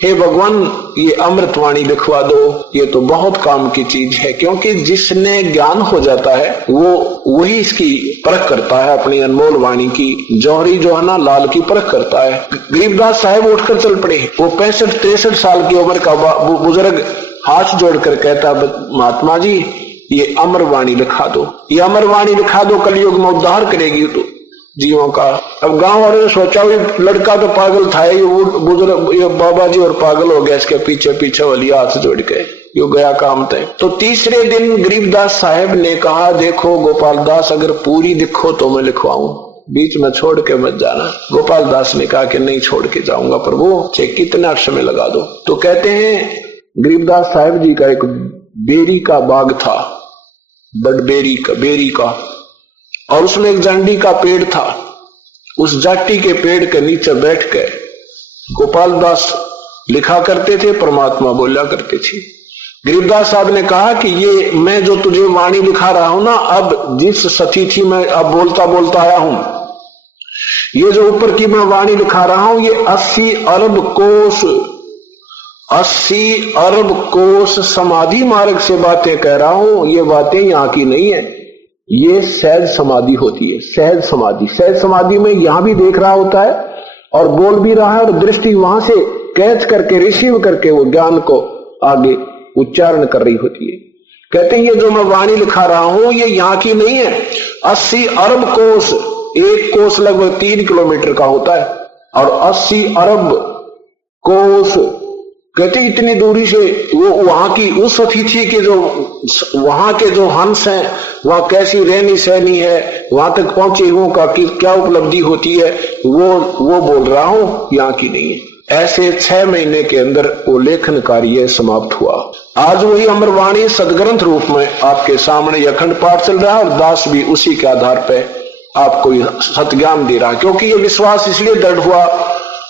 हे भगवान, ये अमृतवाणी लिखवा दो, ये तो बहुत काम की चीज है। क्योंकि जिसने ज्ञान हो जाता है वो वही इसकी परख करता है, अपनी अनमोल वाणी की, जौहरी जोहना लाल की परख करता है। गरीबदास साहब उठकर चल पड़े। वो 65-63 साल की उम्र का बुजुर्ग हाथ जोड़कर कहता, महात्मा जी ये अमरवाणी लिखा दो, ये अमरवाणी लिखा दो, कलयुग में उद्धार करेगी तो जीवों का। अब गांव वालों ने सोचा लड़का तो पागल था, ये बुजुर्ग ये बाबा जी और पागल हो गया, इसके पीछे पीछे वाली हाथ जोड़ के यो गया काम तय। तो तीसरे दिन गरीबदास साहब ने कहा, देखो गोपाल दास, अगर पूरी लिखो तो मैं लिखवाऊं, बीच में छोड़ के मत जाना। गोपाल दास ने कहा कि नहीं छोड़ के जाऊंगा प्रभु, चाहे कितना समय लगा दो। तो कहते हैं गरीबदास साहब जी का एक बेरी का बाग था, बेरी का, और उसमें एक जांडी का पेड़ था। उस जाटी के पेड़ के नीचे बैठ के गोपाल दास लिखा करते थे, परमात्मा बोला करते थे। गरीबदास साहब ने कहा कि ये मैं जो तुझे वाणी लिखा रहा हूं ना, अब जिस सतीथि में अब बोलता बोलता आया हूं, ये जो ऊपर की मैं वाणी लिखा रहा हूं, ये 80 अरब कोस समाधि मार्ग से बातें कह रहा हूं। ये बातें यहां की नहीं है, ये सहज समाधि होती है। सहज समाधि में यहां भी देख रहा होता है और बोल भी रहा है, और दृष्टि वहां से कैच करके रिसीव करके वो ज्ञान को आगे उच्चारण कर रही होती है। कहते हैं ये जो मैं वाणी लिखा रहा हूं ये यहां की नहीं है। 80 अरब कोस, एक कोस लगभग 3 किलोमीटर का होता है, और 80 अरब कोस कहते इतनी दूरी से वो वहां की उस अतिथि के जो वहां के जो हंस हैं, वहां कैसी रहनी सहनी है, वहां तक पहुंचे हुओं का क्या उपलब्धि होती है, वो बोल रहा हूं, यहां की नहीं है। ऐसे 6 महीने के अंदर वो लेखन कार्य समाप्त हुआ। आज वही अमरवाणी सदग्रंथ रूप में आपके सामने अखंड पाठ चल रहा है, और दास भी उसी के आधार पर आपको सतज्ञान दे रहा है। क्योंकि ये विश्वास इसलिए दृढ़ हुआ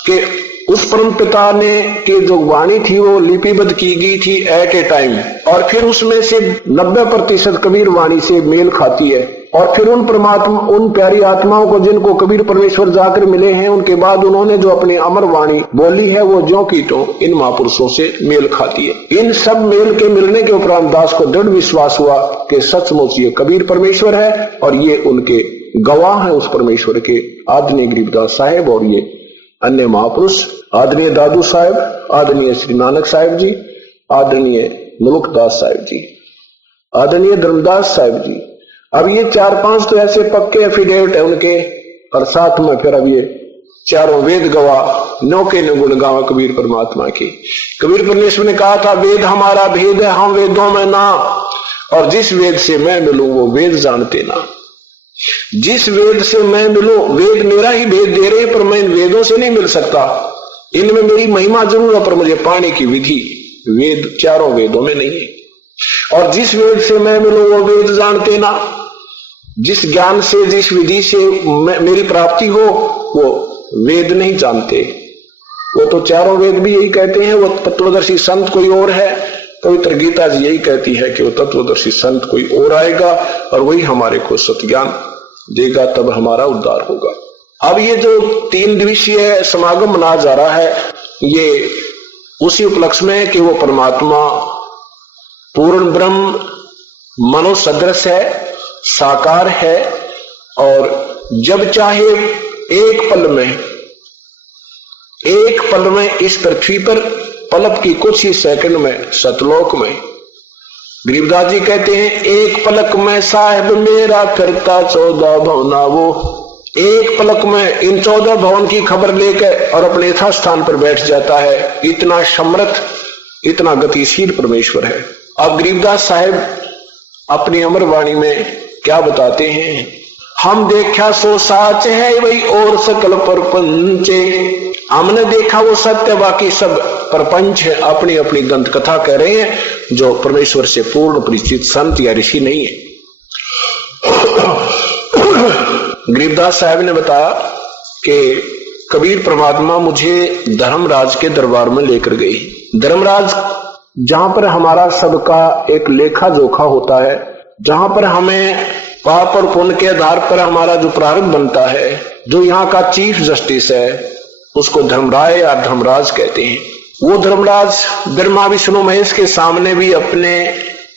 कि उस परम पिता ने की जो वाणी थी वो लिपिबद्ध की गई थी एट ए टाइम, और फिर उसमें से 90% कबीर वाणी से मेल खाती है। और फिर उन परमात्मा, उन प्यारी आत्माओं को जिनको कबीर परमेश्वर जाकर मिले हैं, उनके बाद उन्होंने जो अपनी अमर वाणी बोली है वो ज्यों की त्यों इन महापुरुषों से मेल खाती है। इन सब मेल के मिलने के उपरांत दास को दृढ़ विश्वास हुआ कि सचमुच ये कबीर परमेश्वर है, और ये उनके गवाह है उस परमेश्वर के, आदरणीय गरीबदास साहेब और ये अन्य महापुरुष, आदरणीय दादू साहब, आदरणीय श्री नानक साहब जी, आदरणीय मुलुकदास साहब जी, आदरणीय धर्मदास साहब जी। अब ये 4-5 तो ऐसे पक्के एफिडेविट है उनके, और साथ में फिर अब ये चारों वेद गवाह नौके ने गुण गावा कबीर परमात्मा की। कबीर परमेश्वर ने कहा था, वेद हमारा भेद है, हम वेदों में ना, और जिस वेद से मैं मिलूं वो वेद जानते ना। जिस वेद से मैं मिलूं, वेद मेरा ही भेद दे रहे, पर मैं इन वेदों से नहीं मिल सकता। इनमें मेरी महिमा जरूर है, पर मुझे पाने की विधि वेद चारों वेदों में नहीं है। और जिस वेद से मैं मिलूं वो वेद जानते ना। जिस ज्ञान से, जिस विधि से मेरी प्राप्ति हो वो वेद नहीं जानते। वो तो चारों वेद भी यही कहते हैं, वो तत्वदर्शी संत कोई और है। पवित्र गीता जी यही कहती है कि वो तत्वदर्शी संत कोई और आएगा और वही हमारे को सत्ज्ञान देगा, तब हमारा उद्धार होगा। अब ये जो 3 दिवसीय समागम मनाया जा रहा है, ये उसी उपलक्ष्य में है कि वो परमात्मा पूर्ण ब्रह्म मनोसदृश है, साकार है, और जब चाहे एक पल में इस पृथ्वी पर, पलक की कुछ ही सेकंड में सतलोक में, गरीबदास जी कहते हैं एक पलक में साहिब मेरा करता 14 भवना। वो एक पलक में इन 14 भवन की खबर लेकर और अपने यथा स्थान पर बैठ जाता है। इतना समर्थ, इतना गतिशील परमेश्वर है। अब गरीबदास साहिब अपनी अमर वाणी में क्या बताते हैं? हम देखा सो साच है वही और सकल परपंचे। हमने देखा वो सत्य, बाकी सब परपंच है। अपनी अपनी दंत कथा कह रहे हैं जो परमेश्वर से पूर्ण परिचित संत या ऋषि नहीं है। गरीबदास साहब ने बताया कि कबीर परमात्मा मुझे धर्मराज के दरबार में लेकर गई। धर्मराज जहां पर हमारा सबका एक लेखा जोखा होता है, जहां पर हमें पाप और पुण्य के आधार पर हमारा जो प्रारब्ध बनता है, जो यहाँ का चीफ जस्टिस है, उसको धर्मराय या धर्मराज कहते हैं। वो धर्मराज ब्रह्मा विष्णु महेश के सामने भी अपने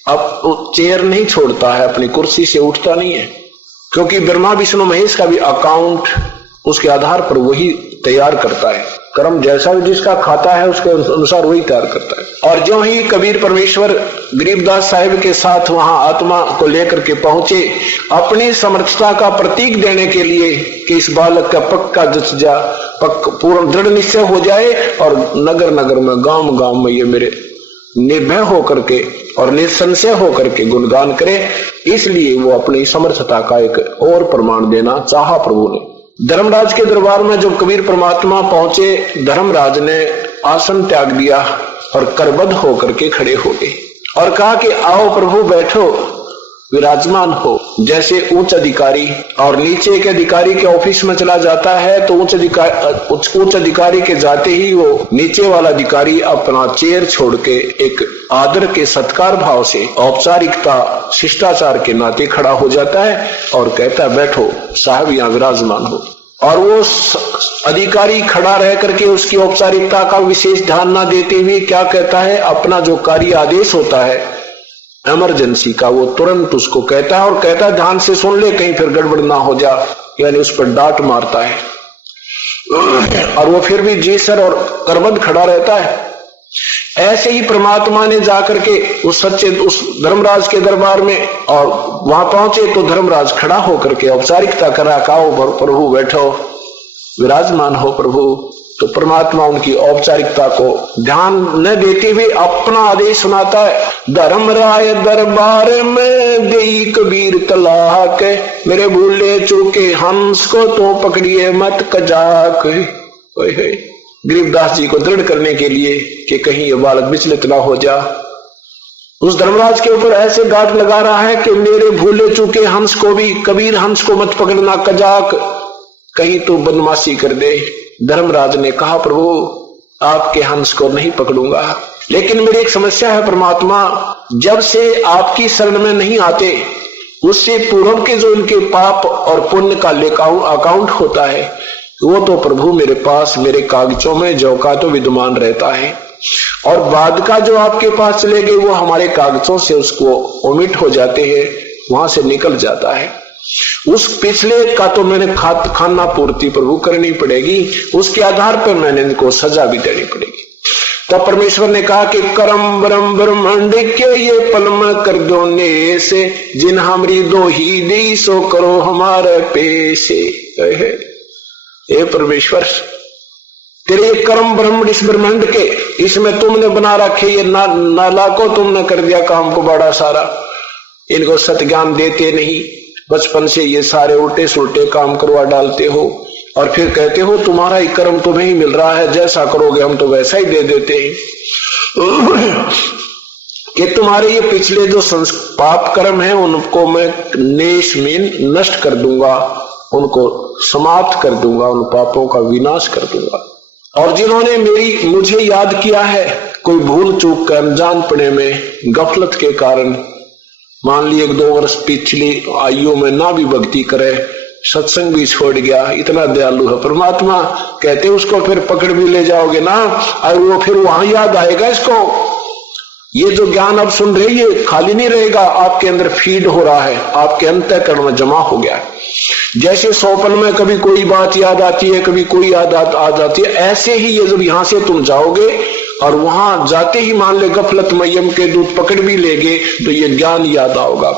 चेयर नहीं छोड़ता है, अपनी कुर्सी से उठता नहीं है, क्योंकि ब्रह्मा विष्णु महेश का भी अकाउंट उसके आधार पर वही तैयार करता है। कर्म जैसा जिसका खाता है उसके अनुसार वही तैयार करता है। और जो ही कबीर परमेश्वर गरीबदास साहिब के साथ वहां आत्मा को लेकर के पहुंचे, अपनी समर्थता का प्रतीक देने के लिए कि इस बालक का पक्का जच जा, पूर्ण दृढ़ निश्चय हो जाए और नगर नगर में, गांव गांव में ये मेरे निर्भय होकर के और निसंशय होकर के गुणगान करे, इसलिए वो अपनी समर्थता का एक और प्रमाण देना चाहा प्रभु ने। धर्मराज के दरबार में जब कबीर परमात्मा पहुंचे, धर्मराज ने आसन त्याग दिया और करबद्ध होकर के खड़े हो गए और कहा कि आओ प्रभु, बैठो, विराजमान हो। जैसे उच्च अधिकारी और नीचे के अधिकारी के ऑफिस में चला जाता है तो उच्च अधिकारी के जाते ही वो नीचे वाला अधिकारी अपना चेयर छोड़ के एक आदर के सत्कार भाव से, औपचारिकता शिष्टाचार के नाते खड़ा हो जाता है और कहता है बैठो साहब, यहाँ विराजमान हो। और वो अधिकारी खड़ा रह करके उसकी औपचारिकता का विशेष ध्यान ना देते हुए क्या कहता है, अपना जो कार्य आदेश होता है इमरजेंसी का, वो तुरंत उसको कहता है और कहता है ध्यान से सुन ले, कहीं फिर गड़बड़ ना हो जा, यानी उस पर डांट मारता है। और वो फिर भी जी सर और करबद्ध खड़ा रहता है। ऐसे ही परमात्मा ने जाकर के उस धर्मराज के दरबार में और वहां पहुंचे तो धर्मराज खड़ा होकर के औपचारिकता करा, कहो प्रभु बैठो, विराजमान हो प्रभु। तो परमात्मा उनकी औपचारिकता को ध्यान न देते हुए अपना आदेश सुनाता है, धर्मराय दरबार में देई कबीर तलाक, मेरे भूले चूके हंस को तो पकड़िए मत कजाक। गरीबदास जी को दृढ़ करने के लिए कि कहीं ये बालक विचलित ना हो जा, उस धर्मराज के ऊपर ऐसे गांठ लगा रहा है कि मेरे भूले चूके हंस को भी, कबीर हंस को मत पकड़ना कजाक, कहीं तो बदमाशी कर दे। धर्मराज ने कहा प्रभु आपके हंस को नहीं पकड़ूंगा, लेकिन मेरी एक समस्या है परमात्मा, जब से आपकी शरण में नहीं आते उससे पूर्व के जो इनके पाप और पुण्य का लेखा अकाउंट होता है वो तो प्रभु मेरे पास मेरे कागजों में जो का तो विद्यमान रहता है, और बाद का जो आपके पास चले गए वो हमारे कागजों से उसको ओमिट हो जाते हैं, वहां से निकल जाता है। उस पिछले का तो मैंने खाना पूर्ति प्रभु करनी पड़ेगी, उसके आधार पर मैंने इनको सजा भी देनी पड़ेगी। तब परमेश्वर ने कहा कि करम ब्रह्म ब्रह्मांड के ये पल में कर दो ने से, जिन हमरी दो ही दी सो करो हमारे पेशे। हे परमेश्वर, तेरे ये कर्म ब्रह्म इस ब्रह्मांड के, इसमें तुमने बना रखे ये नाला को, तुमने कर दिया काम को बड़ा सारा, इनको सत्य ज्ञान देते नहीं, बचपन से ये सारे उल्टे सुलटे काम करवा डालते हो और फिर कहते हो तुम्हारा ही कर्म तुम्हें ही मिल रहा है, जैसा करोगे हम तो वैसा ही दे देते हैं। कि तुम्हारे ये पिछले जो पाप कर्म है उनको मैं नष्ट कर दूंगा, उनको समाप्त कर दूंगा, उन पापों का विनाश कर दूंगा। और जिन्होंने मुझे याद किया है, कोई भूल चूक कर अनजानपने में गफलत के कारण, मान ली 1-2 वर्ष पिछली आयु में ना भी भक्ति करे, सत्संग भी छोड़ गया, इतना दयालु है परमात्मा। कहते उसको फिर पकड़ भी ले जाओगे ना, और वो फिर वहां याद आएगा इसको। ये जो ज्ञान आप सुन रहे, ये खाली नहीं रहेगा, आपके अंदर फीड हो रहा है, आपके अंतःकरण में जमा हो गया है। जैसे सोपन में कभी कोई बात याद आती है, कभी कोई याद आ जाती है, ऐसे ही ये जब यहां से तुम जाओगे और वहां जाते ही मान ले गफलत में यम के दूत पकड़ भी लेंगे, तो ये ज्ञान याद आओगा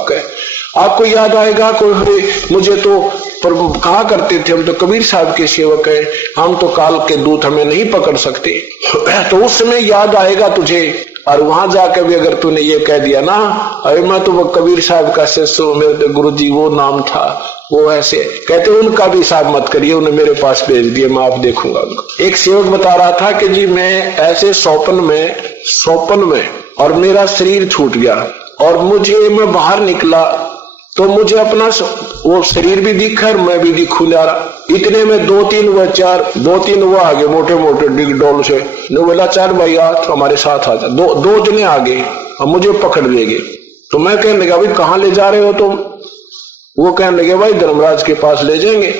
आपको याद आएगा। कोई मुझे तो कहा करते थे, हम तो कबीर साहब के सेवक हैं, हम तो काल के दूत हमें नहीं पकड़ सकते, तो उस समय याद आएगा तुझे। और वहां जाकर भी अगर तूने ये कह दिया ना, अरे मैं तो वो कबीर साहब का शिष्य, मेरे गुरु जी वो नाम था, वो ऐसे कहते, उनका भी हिसाब मत करिए, उन्हें मेरे पास भेज दिए, मैं आप देखूंगा उनको। एक सेवक बता रहा था कि जी मैं ऐसे सोपन में और मेरा शरीर छूट गया, और मैं बाहर निकला तो मुझे अपना वो शरीर भी दिखा और मैं भी दिखू जा रहा। इतने में 2-3 वो आगे मोटे मोटे डिग डोल से, ने बोला 4 भाई आज हमारे साथ आ जा। 2 जने आगे और मुझे पकड़ लेंगे। तो मैं कहने लगा, भाई कहाँ ले जा रहे हो तुम? वो कहने लगे, भाई धर्मराज के पास ले जाएंगे,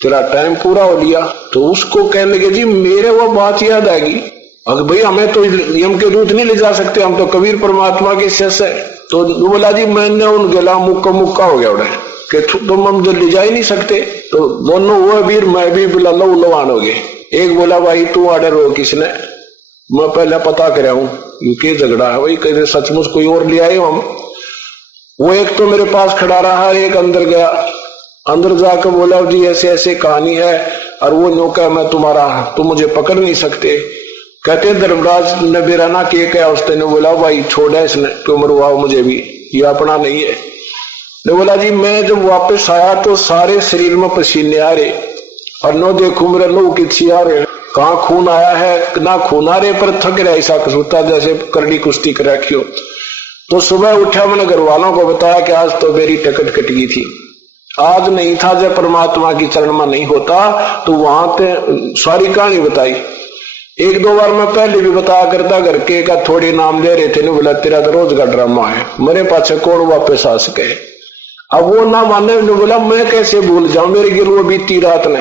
तेरा टाइम पूरा हो लिया। तो उसको कहने लगे, जी मेरे वो बात याद आएगी, अगर भाई हमें तो यम के दूत नहीं ले जा सकते, हम तो कबीर परमात्मा के शिष्य है। तो बोला, जी मैंने उन गला मुक्का हो गया उड़े कि तुम हम ले जा ही नहीं सकते। तो दोनों वो वीर मैं भी बोला लवान हो गए। एक बोला, भाई तू ऑर्डर हो किसने? मैं पहले पता कर हूं ये झगड़ा है, वही कहते सचमुच कोई और ले आए हम। वो एक तो मेरे पास खड़ा रहा, एक अंदर गया, अंदर जाकर बोला, जी ऐसे ऐसे कहानी है, और वो नौका मैं तुम मुझे पकड़ नहीं सकते। कहते धर्मराज ने बेराना किए क्या? उसने बोला, भाई छोड़ा इसने, क्यों मरवाओ मुझे भी, ये अपना नहीं है। ने बोला, जी मैं जब वापस आया तो सारे शरीर में पसीने आ रहे, और नो देखू मेरे लो किसी आ रहे, कहाँ खून आया है ना खून आ रहे, पर थक रहा ऐसा कसूता जैसे करड़ी कुश्ती कर रखी हो। तो सुबह उठा, मैंने घर वालों को बताया कि आज तो मेरी टिकट कट गई थी, आज नहीं था, जब परमात्मा की चरण में नहीं होता तो वहां पे सारी कहानी बताई। 1-2 बार मैं पहले भी बताया करता, घर के का थोड़े नाम ले रहे थे, नहीं बोला तेरा तो रोज का ड्रामा है, मेरे पास कौन वापस आ सके। अब वो ना माने, ने बोला मैं कैसे भूल जाऊं, मेरे गिर वो बीती रात ने।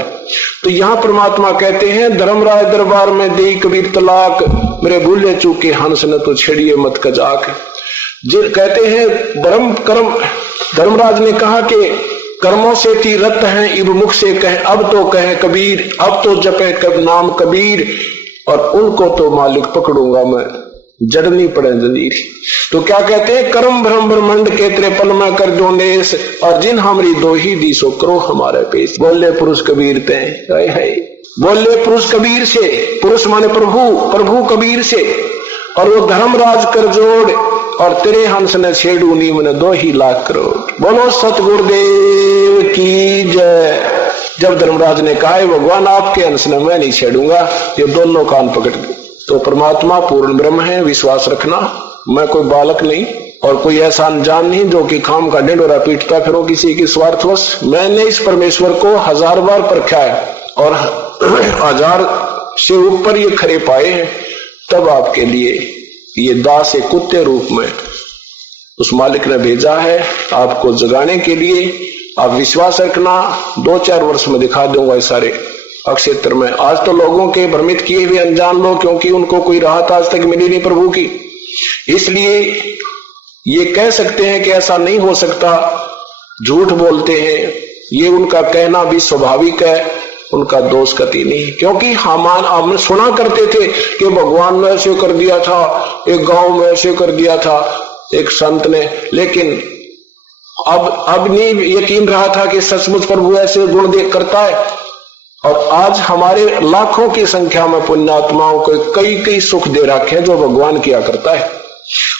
तो यहाँ परमात्मा कहते हैं, धर्मराज दरबार में दे कबीर तलाक, मेरे भूले चूके हंस न तो छेड़िए मत कजाक। कहते हैं ब्रह्म कर्म, धर्मराज ने कहा कि कर्मों से तीरथ हैं, इब मुख से कहे अब तो कहे कबीर, अब तो जपे नाम कबीर, और उनको तो मालिक पकड़ूंगा मैं, जड़नी पड़े जंजीर। तो क्या कहते हैं, कर्म भ्रम ब्रह्मंड के त्रिपल में कर दो नेस, और जिन हमरी दो ही दी सो करो हमारे पेश। बोले पुरुष कबीर ते है, बोले पुरुष कबीर से, पुरुष माने प्रभु कबीर से, और वो धर्मराज कर जोड़, और तेरे हंस ने छेड़ू नी मैंने 2 ही लाख करोड़। बोलो सतगुरुदेव की जय। जब धर्मराज ने कहा, भगवान आपके हंस ने मैं नहीं छेड़ूंगा, ये दोनों कान पकड़ गए। तो परमात्मा पूर्ण ब्रह्म है, विश्वास रखना, मैं कोई बालक नहीं और कोई ऐसा अनजान नहीं जो कि खाम का ढिंढोरा पीटता फिरो किसी की स्वार्थवश। मैंने इस परमेश्वर को 1000 बार परखा है, और 1000 से ऊपर ये खरे पाए हैं, तब आपके लिए ये दास एक कुत्ते रूप में उस मालिक ने भेजा है आपको जगाने के लिए। आप विश्वास रखना, 2-4 वर्ष में दिखा दूंगा इस सारे क्षेत्र में। आज तो लोगों के भ्रमित किए हुए अनजान लोग, क्योंकि उनको कोई राहत आज तक मिली नहीं प्रभु की, इसलिए ये कह सकते हैं कि ऐसा नहीं हो सकता, झूठ बोलते हैं। ये उनका कहना भी स्वाभाविक है, उनका दोष कति नहीं, क्योंकि हम सुना करते थे कि भगवान ने ऐसे कर दिया था, एक गांव में ऐसे कर दिया था एक संत ने, लेकिन अब नहीं यकीन रहा था कि सचमुच प्रभु ऐसे गुण देख करता है। और आज हमारे लाखों की संख्या में पुण्यात्माओं को कई सुख दे रखे हैं जो भगवान किया करता है,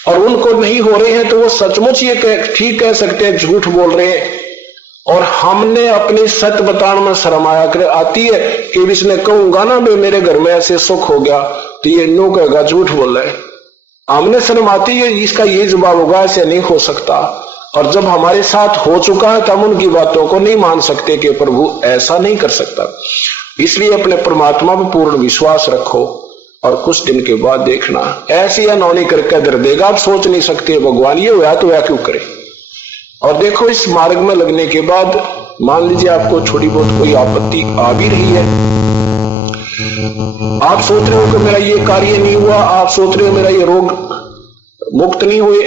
और उनको नहीं हो रहे हैं तो वो सचमुच ये ठीक कह सकते हैं झूठ बोल रहे हैं। और हमने अपनी सत्य बताने में शर्म आती है कि इसने कहूंगा ना भाई मेरे घर में ऐसे सुख हो गया, तो ये नो कहेगा झूठ बोल रहा है, हमने शर्म आती है, इसका ये जवाब होगा ऐसे नहीं हो सकता। और जब हमारे साथ हो चुका है तो हम उनकी बातों को नहीं मान सकते कि प्रभु ऐसा नहीं कर सकता। इसलिए अपने परमात्मा पर पूर्ण विश्वास रखो और कुछ दिन के बाद देखना ऐसी अनहोनी करके दर देगा। आप सोच नहीं सकते भगवान ये हुआ तो वह क्यों करे। और देखो इस मार्ग में लगने के बाद मान लीजिए आपको थोड़ी बहुत कोई आपत्ति आ भी रही है, आप सोच रहे हो कि मेरा ये कार्य नहीं हुआ, आप सोच रहे हो मेरा ये रोग मुक्त नहीं हुए,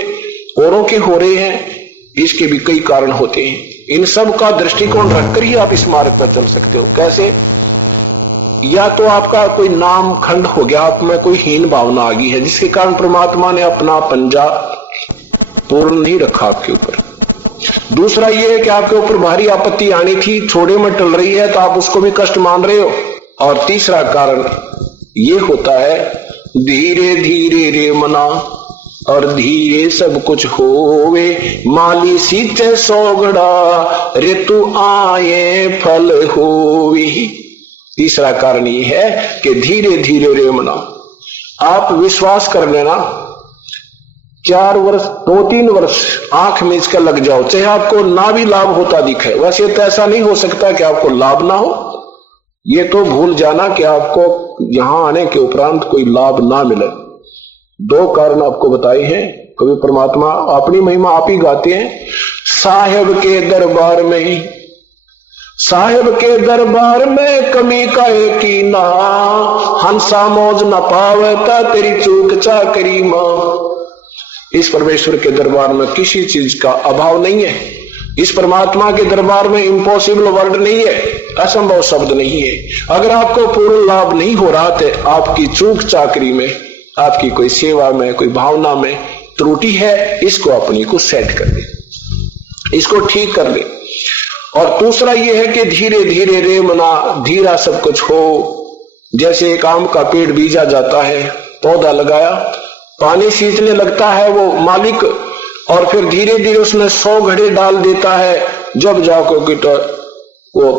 औरों के हो रहे हैं, इसके भी कई कारण होते हैं। इन सब का दृष्टिकोण रखकर ही आप इस मार्ग पर चल सकते हो। कैसे? या तो आपका कोई नाम खंड हो गया, आप में कोई हीन भावना आ गई है जिसके कारण परमात्मा ने अपना पंजा पूर्ण नहीं रखा आपके ऊपर। दूसरा ये है कि आपके ऊपर भारी आपत्ति आनी थी, छोड़े में टल रही है तो आप उसको भी कष्ट मान रहे हो। और तीसरा कारण ये होता है धीरे धीरे रे मना और धीरे सब कुछ होवे, माली सींचे सोगड़ा रे तू आए फल होवी। तीसरा कारण ये है कि धीरे धीरे रे मना। आप विश्वास कर लेना 4 वर्ष 2-3 वर्ष आंख मीच कर लग जाओ, चाहे आपको ना भी लाभ होता दिखे। वैसे तो ऐसा नहीं हो सकता कि आपको लाभ ना हो, ये तो भूल जाना कि आपको यहां आने के उपरांत कोई लाभ ना मिले। 2 कारण आपको बताए हैं। कभी परमात्मा अपनी महिमा आप ही गाते हैं, साहेब के दरबार में ही, साहेब के दरबार में कमी का एक ही ना, हंसा मौज न पावता तेरी चूक चाकरी मां। इस परमेश्वर के दरबार में किसी चीज का अभाव नहीं है। इस परमात्मा के दरबार में इम्पॉसिबल वर्ड नहीं है, असंभव शब्द नहीं है। अगर आपको पूर्ण लाभ नहीं हो रहा तो आपकी चूक चाकरी में, आपकी कोई सेवा में, कोई भावना में त्रुटि है, इसको अपनी को सेट कर ले, इसको ठीक कर ले। और दूसरा यह है कि धीरे धीरे रे मना, धीरा सब कुछ हो। जैसे एक आम का पेड़ बीजा जाता है, पौधा लगाया, पानी सींचने लगता है वो मालिक, और फिर धीरे धीरे उसमें 100 घड़े डाल देता है, जब जाकर तो वो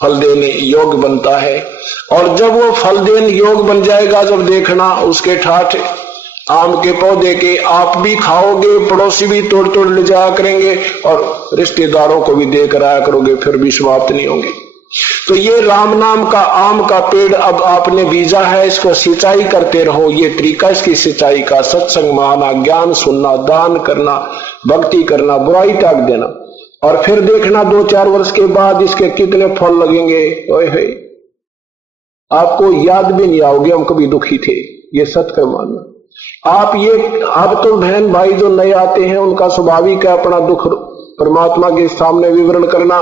फल देने योग्य बनता है। और जब वो फल देने योग्य बन जाएगा, जब देखना उसके ठाठ आम के पौधे के आप भी खाओगे, पड़ोसी भी तोड़ तोड़ ले जाया करेंगे और रिश्तेदारों को भी देकर आया करोगे, फिर भी समाप्त नहीं होंगे। तो ये राम नाम का आम का पेड़ अब आपने बीजा है, इसको सिंचाई करते रहो। ये तरीका इसकी सिंचाई का, सत्संग माना, ज्ञान सुनना, दान करना, भक्ति करना, बुराई त्याग देना। और फिर देखना 2-4 वर्ष के बाद इसके कितने फल लगेंगे। ओए आपको याद भी नहीं आओगे हम कभी दुखी थे। ये सत्य मानना। आप ये अब तो बहन भाई जो नए आते हैं उनका स्वाभाविक है अपना दुख परमात्मा के सामने विवरण करना,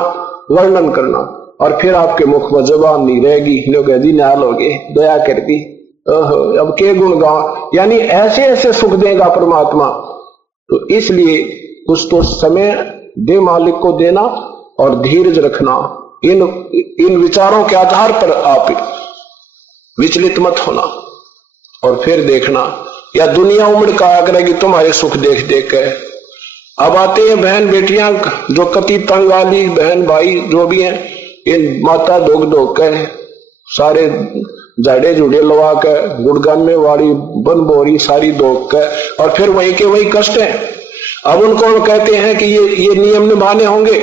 वर्णन करना, और फिर आपके मुख में जबान नहीं रहेगी, लोग नाल हो गए, दया कर दी, अब के गुण गाओ, यानी ऐसे ऐसे सुख देगा परमात्मा। तो इसलिए कुछ तो समय दे मालिक को देना और धीरज रखना। इन विचारों के आधार पर आप विचलित मत होना। और फिर देखना या दुनिया उमड़ का आया करेगी तुम्हारे सुख देख देख के। अब आते हैं बहन बेटियां जो कति तंग वाली बहन भाई जो भी हैं, इन माता धोक धोक के सारे जाड़े जुड़े लवा के गुड़गाने वाली बन बोरी सारी धोक के, और फिर वहीं के वही कष्ट है। अब उनको कहते हैं कि ये नियम निभाने होंगे,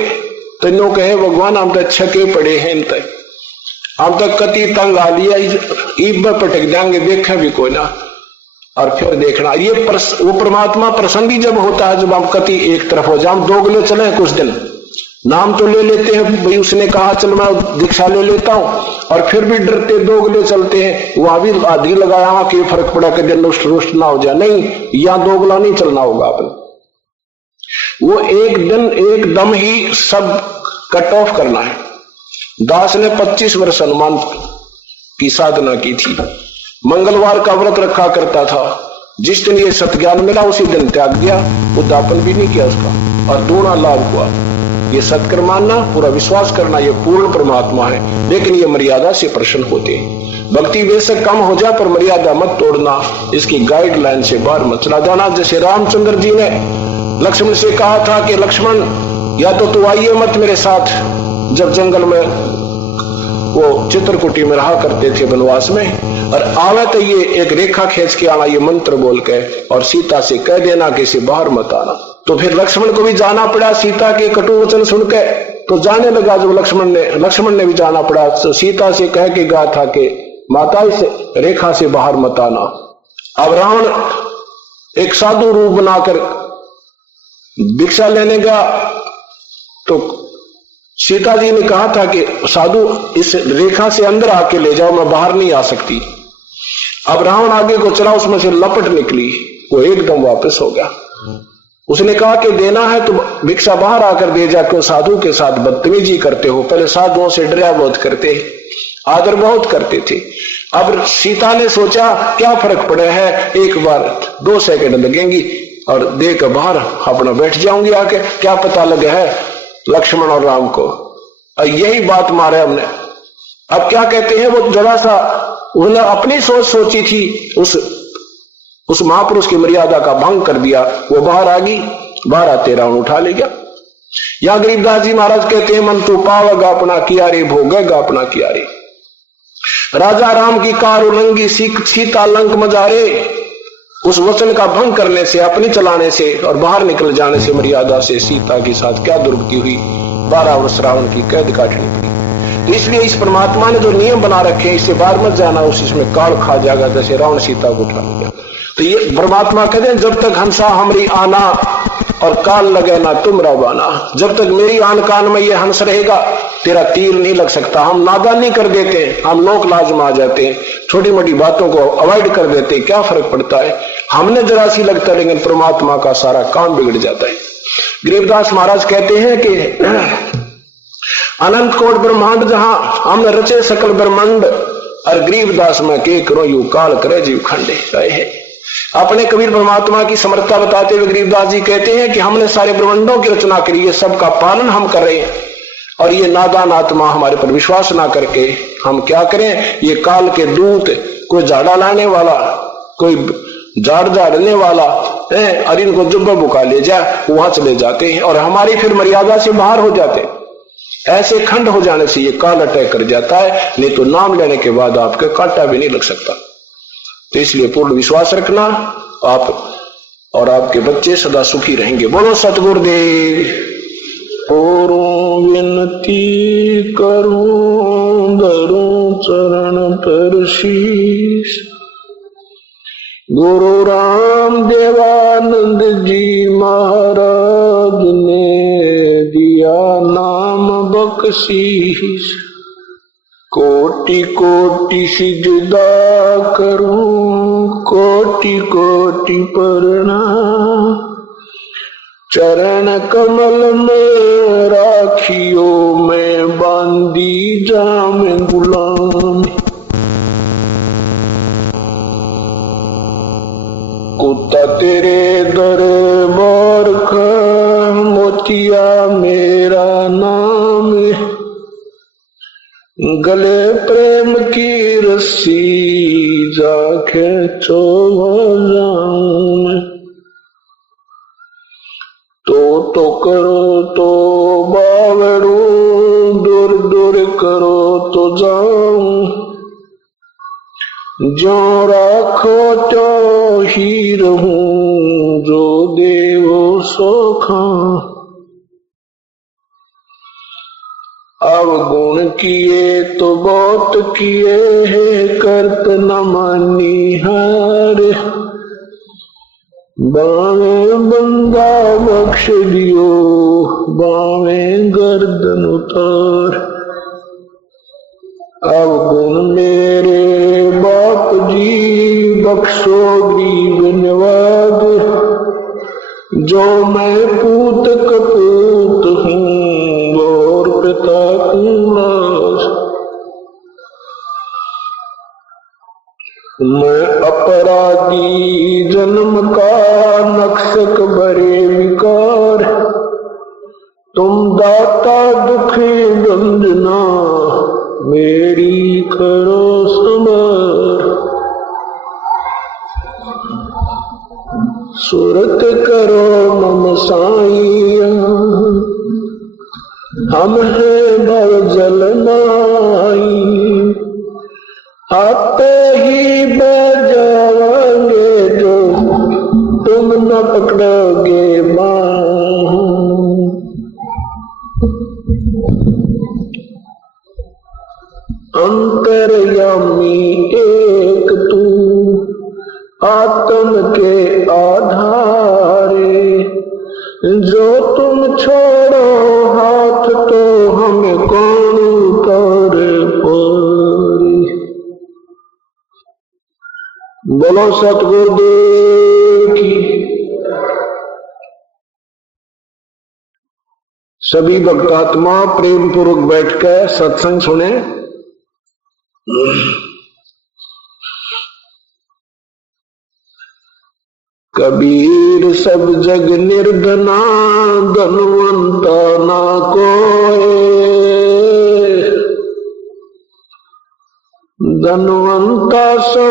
तो इन्हों कहे भगवान हम तो छके पड़े हैं, इन तक हम तक कति तंग आ लिया, ईब में पटक जाएंगे, देखा भी कोई ना। और फिर देखना ये वो परमात्मा प्रसंगी जब होता है, जब हम कति एक तरफ हो जाए, हम दोगले चले कुछ दिन, नाम तो ले लेते हैं भाई, उसने कहा चल मैं दीक्षा ले लेता हूं, और फिर भी डरते दोगले चलते हैं। वहां भी आदि लगाया कि फर्क पड़ा कि दिन रुष्ट रुष्ट ना हो जाए, नहीं, यहां दोगला नहीं चलना होगा आपने। वो एक दिन एकदम ही सब कट ऑफ करना है। दास ने 25 वर्ष हनुमान की साधना की थी, मंगलवार का व्रत रखा करता था, जिस दिन ये सत्ज्ञान मिला उसी दिन त्याग दिया, उद्यापन भी नहीं किया उसका, और दूना लाभ हुआ। ये सत्कर्म मानना, पूरा विश्वास करना, ये पूर्ण परमात्मा है, लेकिन ये मर्यादा से प्रसन्न होते हैं। भक्ति बेशक कम हो जाए पर मर्यादा मत तोड़ना, इसकी गाइडलाइन से बाहर मत चला जाना। जैसे रामचंद्र जी ने लक्ष्मण से कहा था कि लक्ष्मण या तो तू आइए मत मेरे साथ, जब जंगल में वो चित्रकूटी में रहा करते थे वनवास में, और आवे तो ये एक रेखा खींच के आना, ये मंत्र बोल के, और सीता से कह देना कि इसे बाहर मत आना। तो फिर लक्ष्मण को भी जाना पड़ा सीता के कटु वचन सुन के, तो जाने लगा जब लक्ष्मण ने भी जाना पड़ा। तो सीता से कह के कहा था कि माता इस रेखा से बाहर मत आना। अब रावण एक साधु रूप बनाकर भिक्षा लेने गया, तो सीता जी ने कहा था कि साधु इस रेखा से अंदर आके ले जाओ, मैं बाहर नहीं आ सकती। अब रावण आगे को चला, उसमें से लपट निकली, वो एकदम वापस हो गया। उसने कहा कि देना है तो भिक्षा बाहर आकर दे जा, क्यों साधु के साथ बदतमीजी करते हो। पहले साधुओं से डरा बहुत करते, आदर बहुत करते थे। अब सीता ने सोचा क्या फर्क पड़ा है, एक बार 2 सेकंड लगेंगी और देकर बाहर अपना बैठ जाऊंगी आके, क्या पता लगे है लक्ष्मण और राम को। और यही बात मारे हमने। अब क्या कहते हैं, वो जरा सा उन्होंने अपनी सोच सोची थी, उस महापुरुष की मर्यादा का भंग कर दिया। वो बाहर आ गई, बाहर आते रावण उठा ले गया। या गरीबदास जी महाराज कहते हैं, मन तू पावेगा अपना किया रे, भोगेगा अपना किया रे। राजा राम की कार उलंगी, सीता लंक मजारे। उस वचन का भंग करने से, अपनी चलाने से और बाहर निकल जाने से मर्यादा से सीता के साथ क्या दुर्गति हुई, 12 वर्ष रावण की कैद काटनी पड़ी। तो इसलिए इस परमात्मा ने जो नियम बना रखे हैं, इससे बाहर मत जाना, उसमें काल खा जाएगा, जैसे रावण सीता को उठा लिया। तो ये परमात्मा कहते हैं, जब तक हंसा हमरी आना और काल लगे ना तुम रवाना। जब तक मेरी आन कान में ये हंस रहेगा, तेरा तीर नहीं लग सकता। हम नादानी कर देते हैं, हम लोक लाज में आ जाते हैं, छोटी मोटी बातों को अवॉइड कर देते हैं, क्या फर्क पड़ता है, हमने जरा सी लगता है, लेकिन परमात्मा का सारा काम बिगड़ जाता है। गरीबदास महाराज कहते हैं कि अनंत कोट ब्रह्मांड जहां हमने रचे सकल ब्रह्मांड, और गरीबदास में के करो यू काल करे जीव खंडे रहे है। अपने कबीर परमात्मा की समर्थता बताते हुए गरीबदास जी कहते हैं कि हमने सारे ब्रह्मांडों की रचना करी है, सबका पालन हम कर रहे हैं, और ये नादान आत्मा हमारे पर विश्वास ना करके हम क्या करें, ये काल के दूत, कोई झाड़ा लाने वाला, कोई झाड़ झाड़ने वाला है, और इनको जुब्बा बुका ले जाए, वहां चले जाते हैं और हमारी फिर मर्यादा से बाहर हो जाते हैं। ऐसे खंड हो जाने से ये काल अटैक कर जाता है, नहीं तो नाम लेने के बाद आपके कांटा भी नहीं लग सकता। तो इसलिए पूर्ण विश्वास रखना, आप और आपके बच्चे सदा सुखी रहेंगे। बोलो सतगुरुदेव। और विनती करूं धरूं चरण पर शीश, गुरु राम देवानंद जी महाराज ने दिया नाम बख्शीश। कोटि कोटि सिजदा करूं, कोटि कोटि प्रणाम, चरण कमल में राखियो मैं बांधी जाम गुलाम। कुत्ता तेरे दरबार का, मोतिया मेरा नाम, गले प्रेम की रस्सी जाके जाऊं। तो करो तो बावड़ू, दूर दूर करो तो जाऊं। जो राखो तो ही रहूं, जो देवो सो खाऊं। अवगुण किए तो बहुत किए हैं, करत न मानी हार। बावे बंदा बख्श दियो, बावे गर्दन उतार। अवगुण मेरे बाप जी बख्शो गरीब नवाब, जो मैं पूत कपूत हूँ और पिता कुलास। मैं अपराधी जन्म का नक्शक बरे विकार, तुम दाता दुखी गंजना मेरी करो संभार। सुरत करो मम साईं, हम है भव जल माई। आपे ही बजावांगे जो तुम न पकड़ोगे मां। अंतर्यामी एक तू आत्म के आधारे, जो तुम छोड़ो हाथ तो हमें कौन उतार पारे। बोलो सतगुरुदेव की। सभी भक्तात्मा प्रेम पूर्वक बैठकर सत्संग सुने। कबीर सब जग निर्धना, धनवंता ना कोय। धनवंता सो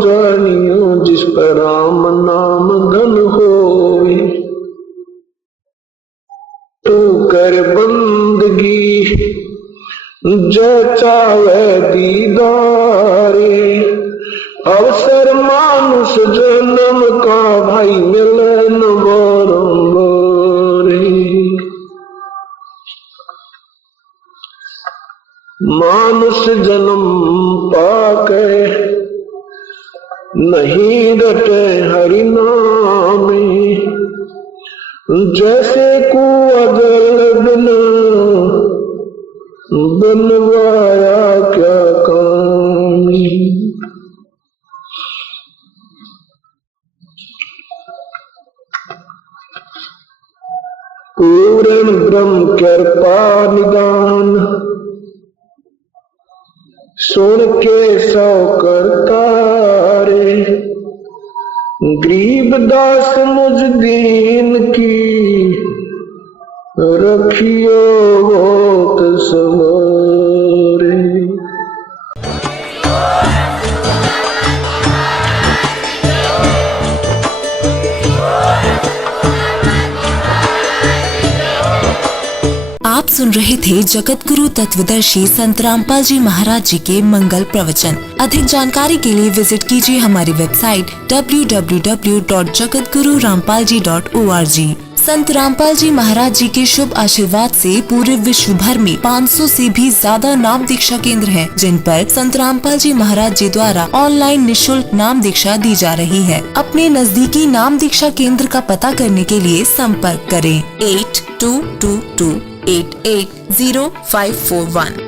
जानियो, जिस पर राम नाम धन होए। तू कर बंदगी जो चावे दीदारे, अवसर मानुष जन्म का भाई मिलन बारंबार। मानुष जन्म पाके नहीं रटे हरि नामे, जैसे कुआं जल बिना बनवाया क्या काम। पूर्ण ब्रह्म कृपा निदान, सुन के सौ करतारे। गरीब दास मुझ दीन की, रखियो होत सवारे। आप सुन रहे थे जगत गुरु तत्वदर्शी संत रामपाल जी महाराज जी के मंगल प्रवचन। अधिक जानकारी के लिए विजिट कीजिए हमारी वेबसाइट www.jagatgururampalji.org। संत रामपाल जी महाराज जी के शुभ आशीर्वाद से पूरे विश्व भर में 500 से भी ज्यादा नाम दीक्षा केंद्र हैं, जिन पर संत रामपाल जी महाराज जी द्वारा ऑनलाइन निशुल्क नाम दीक्षा दी जा रही है। अपने नजदीकी नाम दीक्षा केंद्र का पता करने के लिए संपर्क करें 8222880541।